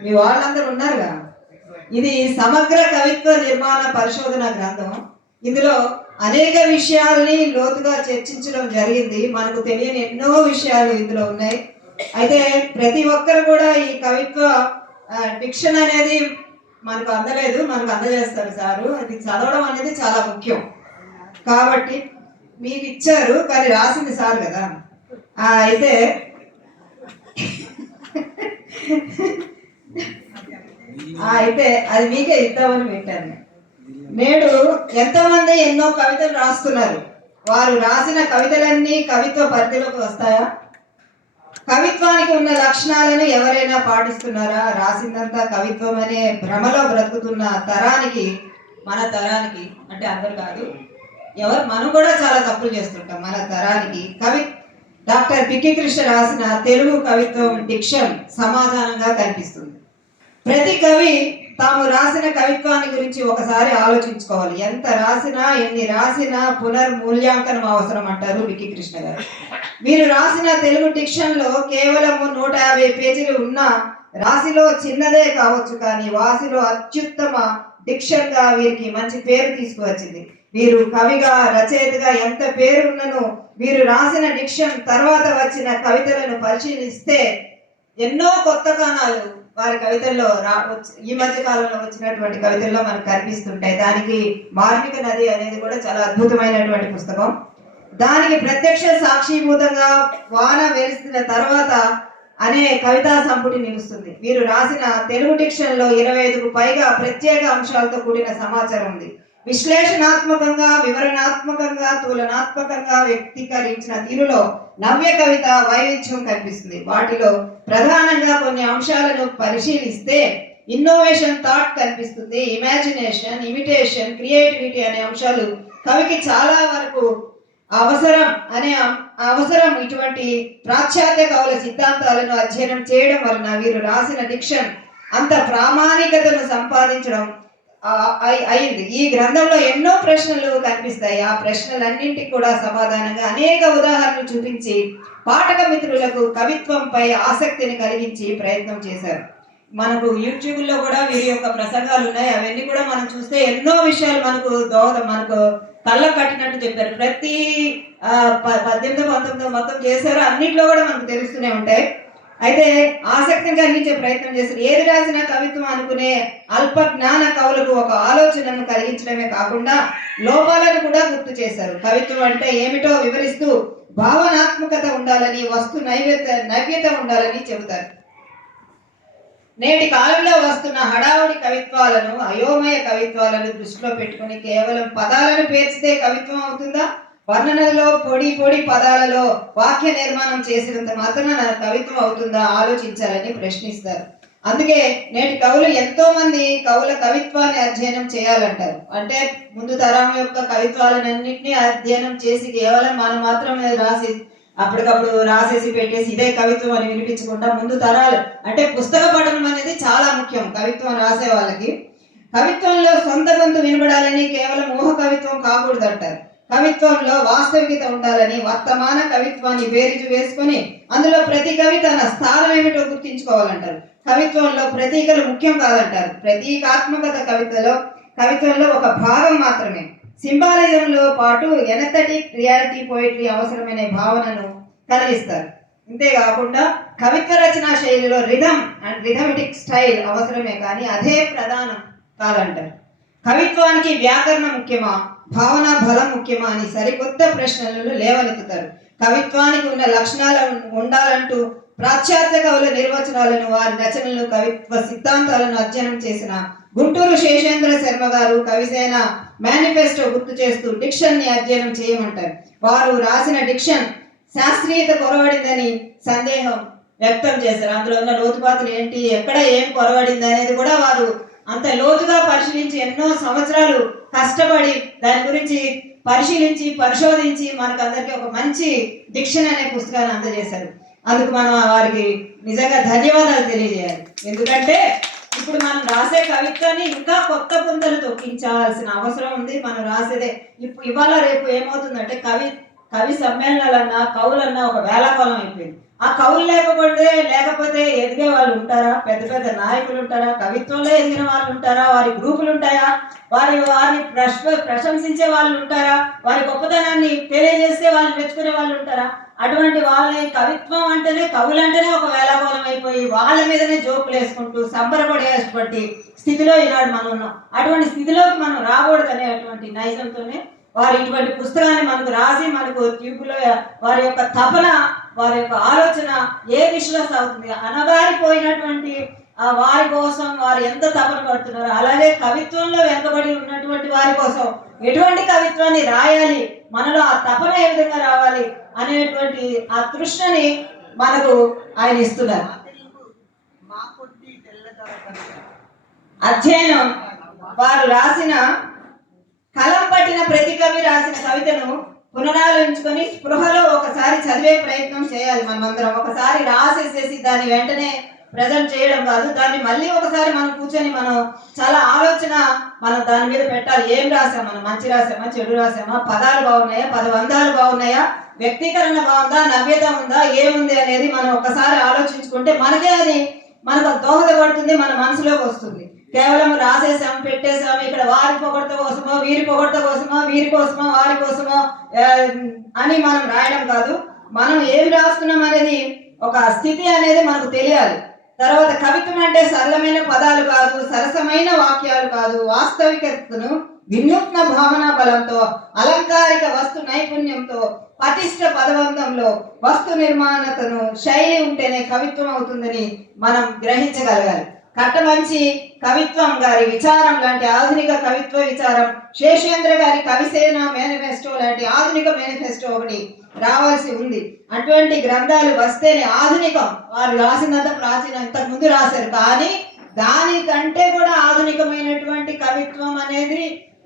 మీ వాళ్ళందరూ ఉన్నారుగా. ఇది సమగ్ర కవిత్వ నిర్మాణ పరిశోధన గ్రంథం. ఇందులో అనేక విషయాల్ని లోతుగా చర్చించడం జరిగింది. మనకు తెలియని ఎన్నో విషయాలు ఇందులో ఉన్నాయి. అయితే ప్రతి ఒక్కరు కూడా ఈ కవిత్వ డిక్షన్ అనేది మనకు అందలేదు, మనకు అందజేస్తారు సారు. అది చదవడం అనేది చాలా ముఖ్యం. కాబట్టి మీకు ఇచ్చారు, కానీ రాసింది సార్ కదా. అయితే అది మీకే ఇద్దామని పెట్టాను. నేడు ఎంతోమంది ఎన్నో కవితలు రాస్తున్నారు. వారు రాసిన కవితలన్నీ కవిత్వ పరిధిలోకి వస్తాయా? కవిత్వానికి ఉన్న లక్షణాలను ఎవరైనా పాటిస్తున్నారా? రాసిందంతా కవిత్వం అనే భ్రమలో బ్రతుకుతున్న తరానికి, మన తరానికి అంటే అందరు కాదు, మనం కూడా చాలా తప్పులు చేస్తుంటాం. మన తరానికి డాక్టర్ బిక్కీ కృష్ణ రాసిన తెలుగు కవిత్వం డిక్షన్ సమాధానంగా కనిపిస్తుంది. ప్రతి కవి తాము రాసిన కవిత్వాన్ని గురించి ఒకసారి ఆలోచించుకోవాలి. ఎంత రాసినా ఎన్ని రాసినా పునర్మూల్యాంకనం అవసరం అంటారు బిక్కీ కృష్ణ గారు. వీరు రాసిన తెలుగు డిక్షన్ లో కేవలం 150 పేజీలు ఉన్న రాశిలో చిన్నదే కావచ్చు, కానీ వాసిలో అత్యుత్తమ డిక్షన్ గా వీరికి మంచి పేరు తీసుకువచ్చింది. వీరు కవిగా రచయితగా ఎంత పేరు ఉన్నను వీరు రాసిన డిక్షన్ తర్వాత వచ్చిన కవితలను పరిశీలిస్తే ఎన్నో కొత్త కణాలు వారి కవితల్లో ఈ మధ్య కాలంలో వచ్చినటువంటి కవితల్లో మనకు కనిపిస్తుంటాయి. దానికి మార్మిక నది అనేది కూడా చాలా అద్భుతమైనటువంటి పుస్తకం. దానికి ప్రత్యక్ష సాక్షిభూతంగా వాన వెలిసిన తర్వాత అనే కవితా సంపుటి నిలుస్తుంది. వీరు రాసిన తెలుగు డిక్షన్ లో 25కు పైగా ప్రత్యేక అంశాలతో కూడిన సమాచారం ఉంది. విశ్లేషణాత్మకంగా, వివరణాత్మకంగా, తులనాత్మకంగా వ్యక్తీకరించిన తీరులో నవ్య కవిత వైవిధ్యం కనిపిస్తుంది. వాటిలో ప్రధానంగా కొన్ని అంశాలను పరిశీలిస్తే ఇన్నోవేషన్, థాట్ కనిపిస్తుంది. ఇమాజినేషన్, ఇమిటేషన్, క్రియేటివిటీ అనే అంశాలు కవికి చాలా వరకు అవసరం. ఇటువంటి పాశ్చాత్య కవుల సిద్ధాంతాలను అధ్యయనం చేయడం వలన వీరు రాసిన డిక్షన్ అంత ప్రామాణికతను సంపాదించడం అయింది. ఈ గ్రంథంలో ఎన్నో ప్రశ్నలు కనిపిస్తాయి. ఆ ప్రశ్నలన్నింటికి కూడా సమాధానంగా అనేక ఉదాహరణలు చూపించి పాఠక మిత్రులకు కవిత్వంపై ఆసక్తిని కలిగించి ప్రయత్నం చేశారు. మనకు యూట్యూబ్లో కూడా వీరి యొక్క ప్రసంగాలు ఉన్నాయి. అవన్నీ కూడా మనం చూస్తే ఎన్నో విషయాలు మనకు కళ్ళకు కట్టినట్టు చెప్పారు. ప్రతి 18, 19 మొత్తం చేశారు. అన్నింటిలో కూడా మనకు తెలుస్తూనే ఉంటాయి. అయితే ఆసక్తిని కలిగించే ప్రయత్నం చేశారు. ఏది రాసినా కవిత్వం అనుకునే అల్ప జ్ఞాన కవులకు ఒక ఆలోచనను కలిగించడమే కాకుండా లోపాలను కూడా గుర్తు చేశారు. కవిత్వం అంటే ఏమిటో వివరిస్తూ భావనాత్మకత ఉండాలని, వస్తు నైవ్యత ఉండాలని చెబుతారు. నేటి కాలంలో వస్తున్న హడావుడి కవిత్వాలను, అయోమయ కవిత్వాలను దృష్టిలో పెట్టుకుని కేవలం పదాలను పేర్చితే కవిత్వం అవుతుందా? వర్ణనలో పొడి పదాలలో వాక్య నిర్మాణం చేసినంత మాత్రాన కవిత్వం అవుతుందా ఆలోచించాలని ప్రశ్నిస్తారు. అందుకే నేటి కవులు ఎంతో మంది కవుల కవిత్వాన్ని అధ్యయనం చేయాలంటారు. అంటే ముందు తరం యొక్క కవిత్వాలన్నింటినీ అధ్యయనం చేసి కేవలం మనం మాత్రమే రాసి అప్పటికప్పుడు రాసేసి పెట్టేసి ఇదే కవిత్వం అని వినిపించకుండా ముందు తరాలు అంటే పుస్తక పఠనం అనేది చాలా ముఖ్యం కవిత్వం రాసే వాళ్ళకి. కవిత్వంలో సొంత గొంతు వినబడాలని, కేవలం ఊహ కవిత్వం కాకూడదు అంటారు. కవిత్వంలో వాస్తవికత ఉండాలని, వర్తమాన కవిత్వాన్ని బేరీజు వేసుకొని అందులో ప్రతి కవి తన స్థానం ఏమిటో గుర్తించుకోవాలంటారు. కవిత్వంలో ప్రతీకలు ముఖ్యం కాదంటారు. ప్రతీకాత్మకత కవిత్వంలో ఒక భాగం మాత్రమే. సింబాలిజంలో పాటు ఎనథెటిక్ రియాలిటీ పోయిటరీ అవసరమైన భావనను కలిగిస్తారు. అంతేకాకుండా కవిత్వ రచనా శైలిలో రిథమ్ అండ్ రిథమెటిక్ స్టైల్ అవసరమే కానీ అదే ప్రధానం కాదంటారు. కవిత్వానికి వ్యాకరణం ముఖ్యమా, భావనా బలం ముఖ్యమా అని సరికొత్త ప్రశ్నలను లేవనెత్తుతారు. కవిత్వానికి ఉన్న లక్షణాలు ఉండాలంటూ పాశ్చాత్య కవుల నిర్వచనాలను, వారి రచనలను, కవిత్వ సిద్ధాంతాలను అధ్యయనం చేసిన గుంటూరు శేషేంద్ర శర్మ గారు కవిసేన మేనిఫెస్టో గుర్తు చేస్తూ డిక్షన్ ని అధ్యయనం చేయమంటారు. వారు రాసిన డిక్షన్ శాస్త్రీయత కొరవడిందని సందేహం వ్యక్తం చేశారు. అందులో ఉన్న లోతుపాతులు ఏంటి, ఎక్కడ ఏం కొరవడింది అనేది కూడా వారు అంత లోతుగా పరిశీలించి ఎన్నో సంవత్సరాలు కష్టపడి దాని గురించి పరిశోధించి మనకందరికీ ఒక మంచి డిక్షన్ అనే పుస్తకాన్ని అందజేశారు. అందుకు మనం వారికి నిజంగా ధన్యవాదాలు తెలియజేయాలి. ఎందుకంటే ఇప్పుడు మనం రాసే కవిత్వాన్ని ఇంకా కొత్త పుంతలు తొక్కించాల్సిన అవసరం ఉంది. మనం రాసేదే ఇవాళ రేపు ఏమవుతుందంటే కవి సమ్మేళనాలన్నా కవులన్నా ఒక వేళాకోళం అయిపోయింది. ఆ కవులు లేకపోతే ఎదిగే వాళ్ళు ఉంటారా? పెద్ద నాయకులు ఉంటారా? కవిత్వంలో ఎదిగిన వాళ్ళు ఉంటారా? వారి గ్రూపులు ఉంటాయా? వారిని ప్రశంసించే వాళ్ళు ఉంటారా? వారి గొప్పతనాన్ని తెలియజేస్తే వాళ్ళని మెచ్చుకునే వాళ్ళు ఉంటారా? అటువంటి వాళ్ళని కవిత్వం అంటేనే కవులంటేనే ఒక వేళాకోళం అయిపోయి వాళ్ళ మీదనే జోకులు వేసుకుంటూ సంబరపడేటువంటి స్థితిలో ఈనాడు మనం ఉన్నాం. అటువంటి స్థితిలోకి మనం రాకూడదనే అటువంటి నైజంతోనే వారు ఇటువంటి పుస్తకాన్ని మనకు రాసి మనకు ట్యూబ్లో వారి యొక్క తపన, వారి యొక్క ఆలోచన ఏ దిశలో సాగుతుంది, అనగారిపోయినటువంటి వారి కోసం వారు ఎంత తపన పడుతున్నారో, అలాగే కవిత్వంలో వెనుకబడి ఉన్నటువంటి వారి కోసం ఎటువంటి కవిత్వాన్ని రాయాలి, మనలో ఆ తపన ఏ విధంగా రావాలి అనేటువంటి ఆ తృష్ణని మనకు ఆయన ఇస్తున్నారు. అధ్యయనం వారు రాసిన కలం పట్టిన ప్రతి కవి రాసిన కవితను పునరాలోచించుకొని స్పృహలో ఒకసారి చదివే ప్రయత్నం చేయాలి. మనమందరం ఒకసారి రాసేసేసి దాన్ని వెంటనే ప్రజెంట్ చేయడం కాదు, దాన్ని మళ్ళీ ఒకసారి మనం కూర్చొని మనం చాలా ఆలోచన మనం దాని మీద పెట్టాలి. ఏం రాసాం, మనం మంచి రాసామా, చెడు రాసామా, పదాలు బాగున్నాయా, పదబంధాలు బాగున్నాయా, వ్యక్తీకరణ బాగుందా, నవ్యత ఉందా, ఏముంది అనేది మనం ఒకసారి ఆలోచించుకుంటే మనకే అది మనకు దోహదపడుతుంది, మన మనసులోకి వస్తుంది. కేవలం రాసేసాం పెట్టేసాం ఇక్కడ వారి పొగడ్త కోసమో వీరి పొగడ్త కోసమో వీరి కోసమో వారి కోసమో అని మనం రాయడం కాదు. మనం ఏమి రాస్తున్నాం అనేది ఒక స్థితి అనేది మనకు తెలియాలి. తర్వాత కవిత్వం అంటే సరళమైన పదాలు కాదు, సరసమైన వాక్యాలు కాదు, వాస్తవికతను వినూత్న భావన బలంతో, అలంకారిక వస్తు నైపుణ్యంతో, పటిష్ట పదబంధంలో వస్తు నిర్మాణతను శైలి ఉంటేనే కవిత్వం అవుతుందని మనం గ్రహించగలగాలి. కట్టమంచి కవిత్వం గారి విచారం లాంటి ఆధునిక కవిత్వ విచారం, శేషేంద్ర గారి కవిసేన మేనిఫెస్టో లాంటి ఆధునిక మేనిఫెస్టో ఒకటి రావాల్సి ఉంది. అటువంటి గ్రంథాలు వస్తేనే ఆధునికం. వారు రాసినంత ప్రాచీన ఇంతకు ముందు రాశారు, కానీ దానికంటే కూడా ఆధునికమైనటువంటి కవిత్వం అనేది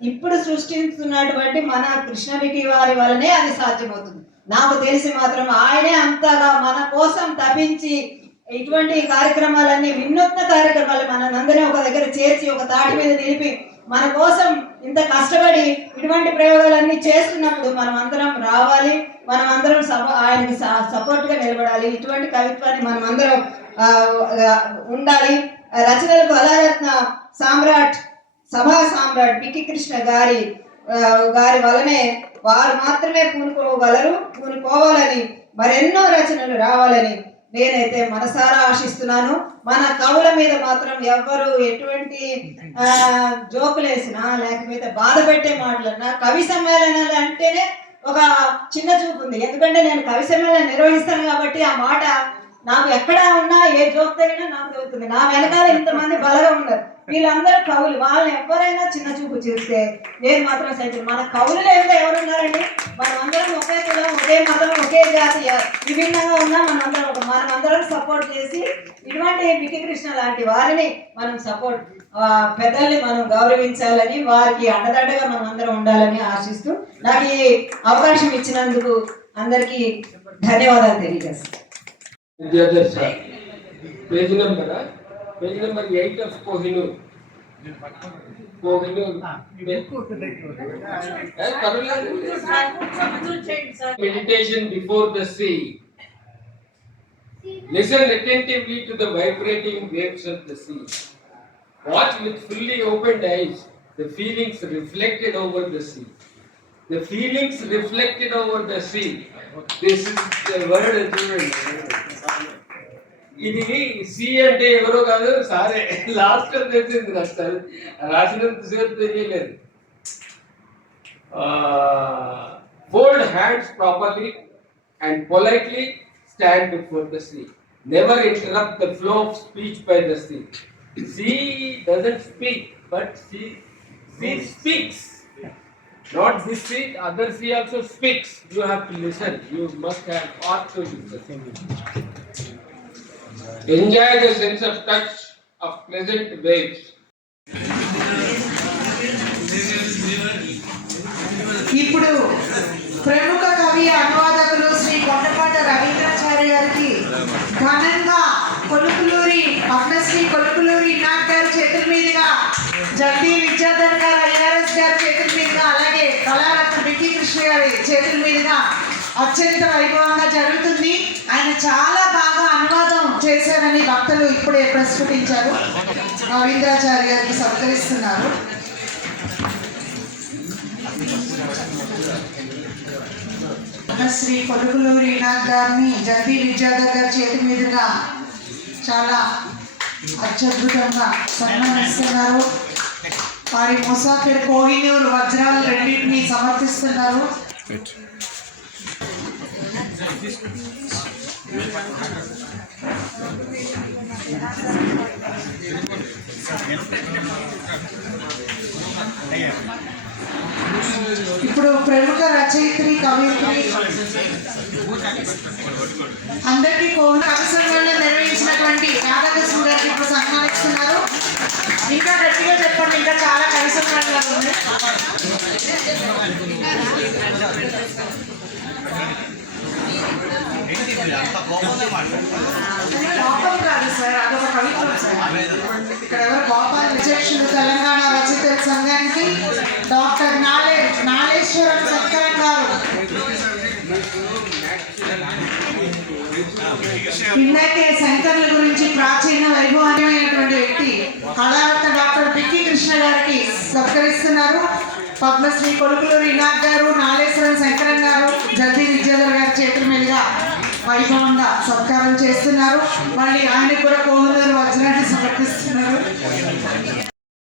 ఇప్పుడు సృష్టిస్తున్నటువంటి మన కృష్ణవికి వారి వలనే అది సాధ్యమవుతుంది. నాకు తెలిసి మాత్రం ఆయనే అంతగా మన కోసం తపించి ఇటువంటి కార్యక్రమాలన్నీ వినూత్న కార్యక్రమాలు మనందరినీ ఒక దగ్గర చేర్చి ఒక తాటి మీద నిలిపి మన కోసం ఇంత కష్టపడి ఇటువంటి ప్రయోగాలన్నీ చేస్తున్నప్పుడు మనం అందరం రావాలి, మనం అందరం ఆయనకి సపోర్ట్ గా నిలబడాలి. ఇటువంటి కవిత్వాన్ని మనం అందరం ఉండాలి. రచనలు కళారత్న సామ్రాట్ సభా సామ్రాట్ బిక్కి కృష్ణ గారి వలనే వారు మాత్రమే పూనుకోవాలని మరెన్నో రచనలు రావాలని నేనైతే మనసారా ఆశిస్తున్నాను. మన కవుల మీద మాత్రం ఎవ్వరు ఎటువంటి జోకులు వేసినా లేకపోతే బాధ పెట్టే మాటలన్నా కవి సమ్మేళనాలు అంటేనే ఒక చిన్న చూపు ఉంది. ఎందుకంటే నేను కవి సమ్మేళనం నిర్వహిస్తాను కాబట్టి ఆ మాట నాకు ఎక్కడ ఉన్నా ఏ జోక్ తగినా నాకు తగ్గుతుంది. నా వెనకాల ఇంతమంది బలగా ఉన్నారు, వీళ్ళందరూ కవులు. వాళ్ళని ఎవరైనా చిన్న చూపు చూస్తే నేను మాత్రం సైతం మన కవులు లేదా ఎవరున్నారండి? మనమందరం ఒకే కులం, ఒకే మతం, ఒకే జాతి, విభిన్నంగా ఉన్నా మనమందరం సపోర్ట్ చేసి ఇటువంటి బిక్కి కృష్ణ లాంటి వారిని మనం పెద్దల్ని మనం గౌరవించాలని, వారికి అండదండగా మనం అందరం ఉండాలని ఆశిస్తూ నాకు ఈ అవకాశం ఇచ్చినందుకు అందరికీ ధన్యవాదాలు తెలియజేస్తాను. Vidyadhar sir. Page number 8 of Kohinoor. Meditation before the sea. Listen attentively to the vibrating waves of the sea. Watch with fully opened eyes the feelings reflected over the sea. The feelings reflected over the sea. This is the word. ఇది C అంటే ఎవరో కాదు, సారే last తెలిసింది. రాస్తారు రాసినంత సేపు తెలియలేదు. Fold hands properly and politely stand before the sea. Never interrupt the flow of speech by the sea. Sea doesn't speak, but sea speaks. Not this sea, other sea also speaks. You have to listen. You must have heart to listen. Enjoy the sense of touch of pleasant waves. ఇప్పుడు ప్రముఖ కవి అనువాదకులు శ్రీ కొండపాట రవీంద్రాచార్య గారికి ఘనంగా పద్మశ్రీ కొలుకులూరి ఇనాక్ గారి చేతుల మీదుగా, జల్దీ విద్యాధర్ గారు ఐఆర్ఎస్ గారి చేతుల మీదుగా, అలాగే కళారత్న బిక్కి కృష్ణ గారి చేతుల మీదుగా అత్యంత వైభవంగా జరుగుతుంది. ఆయన చాలా బాగా అనువాదం చేశారని భక్తులు ఇప్పుడే ప్రస్ఫుటించారు. రవీంద్రాచార్య గారికి సత్కరిస్తున్నారు. శ్రీ కొలుకులూరి ఇనాక్ గారిని జల్దీ విద్యాధర్ గారి చేతి మీదుగా చాలా అత్యద్భుతంగా సన్మానిస్తున్నారు. వారి ముసాఫిర్ కోహినూర్ వజ్రాలు రెండింటినీ సమర్పిస్తున్నారు. ఇప్పుడు ప్రముఖ రచయిత్రి కవిత్రి అందరికీ కవి సమ్మేళనం నిర్వహించినటువంటి రాధాకృష్ణ గారికి ఇప్పుడు సన్మానిస్తున్నారు. ఇంకా గట్టిగా చెప్పండి, ఇంకా చాలా కవి సమ్మేళనాలు ఉన్నాయి. కోపం కాదు సార్, అదొక కవిత్వం సార్. ఇక్కడ ఎవరు కోపాలు విచక్షణులు తెలంగాణ రచయితల సంఘానికి డాక్టర్ నాలేశ్వరం సత్కరం గారు. ఇందాకే శంకర్ల గురించి ప్రాచీన వైభవమైనటువంటి వ్యక్తి కళారత్న డాక్టర్ బిక్కి కృష్ణ గారికి సత్కరిస్తున్నారు. పద్మశ్రీ కొలుకులూరి ఇనాక్ గారు, నాలేశ్వరం శంకరం గారు, జల్దీ విద్యాధర్ గారి చేతుల మీదుగా వైభవంగా సత్కారం చేస్తున్నారు. మళ్ళీ ఆయన కూడా కోహినూర్ వజ్రాన్ని సమర్పిస్తున్నారు.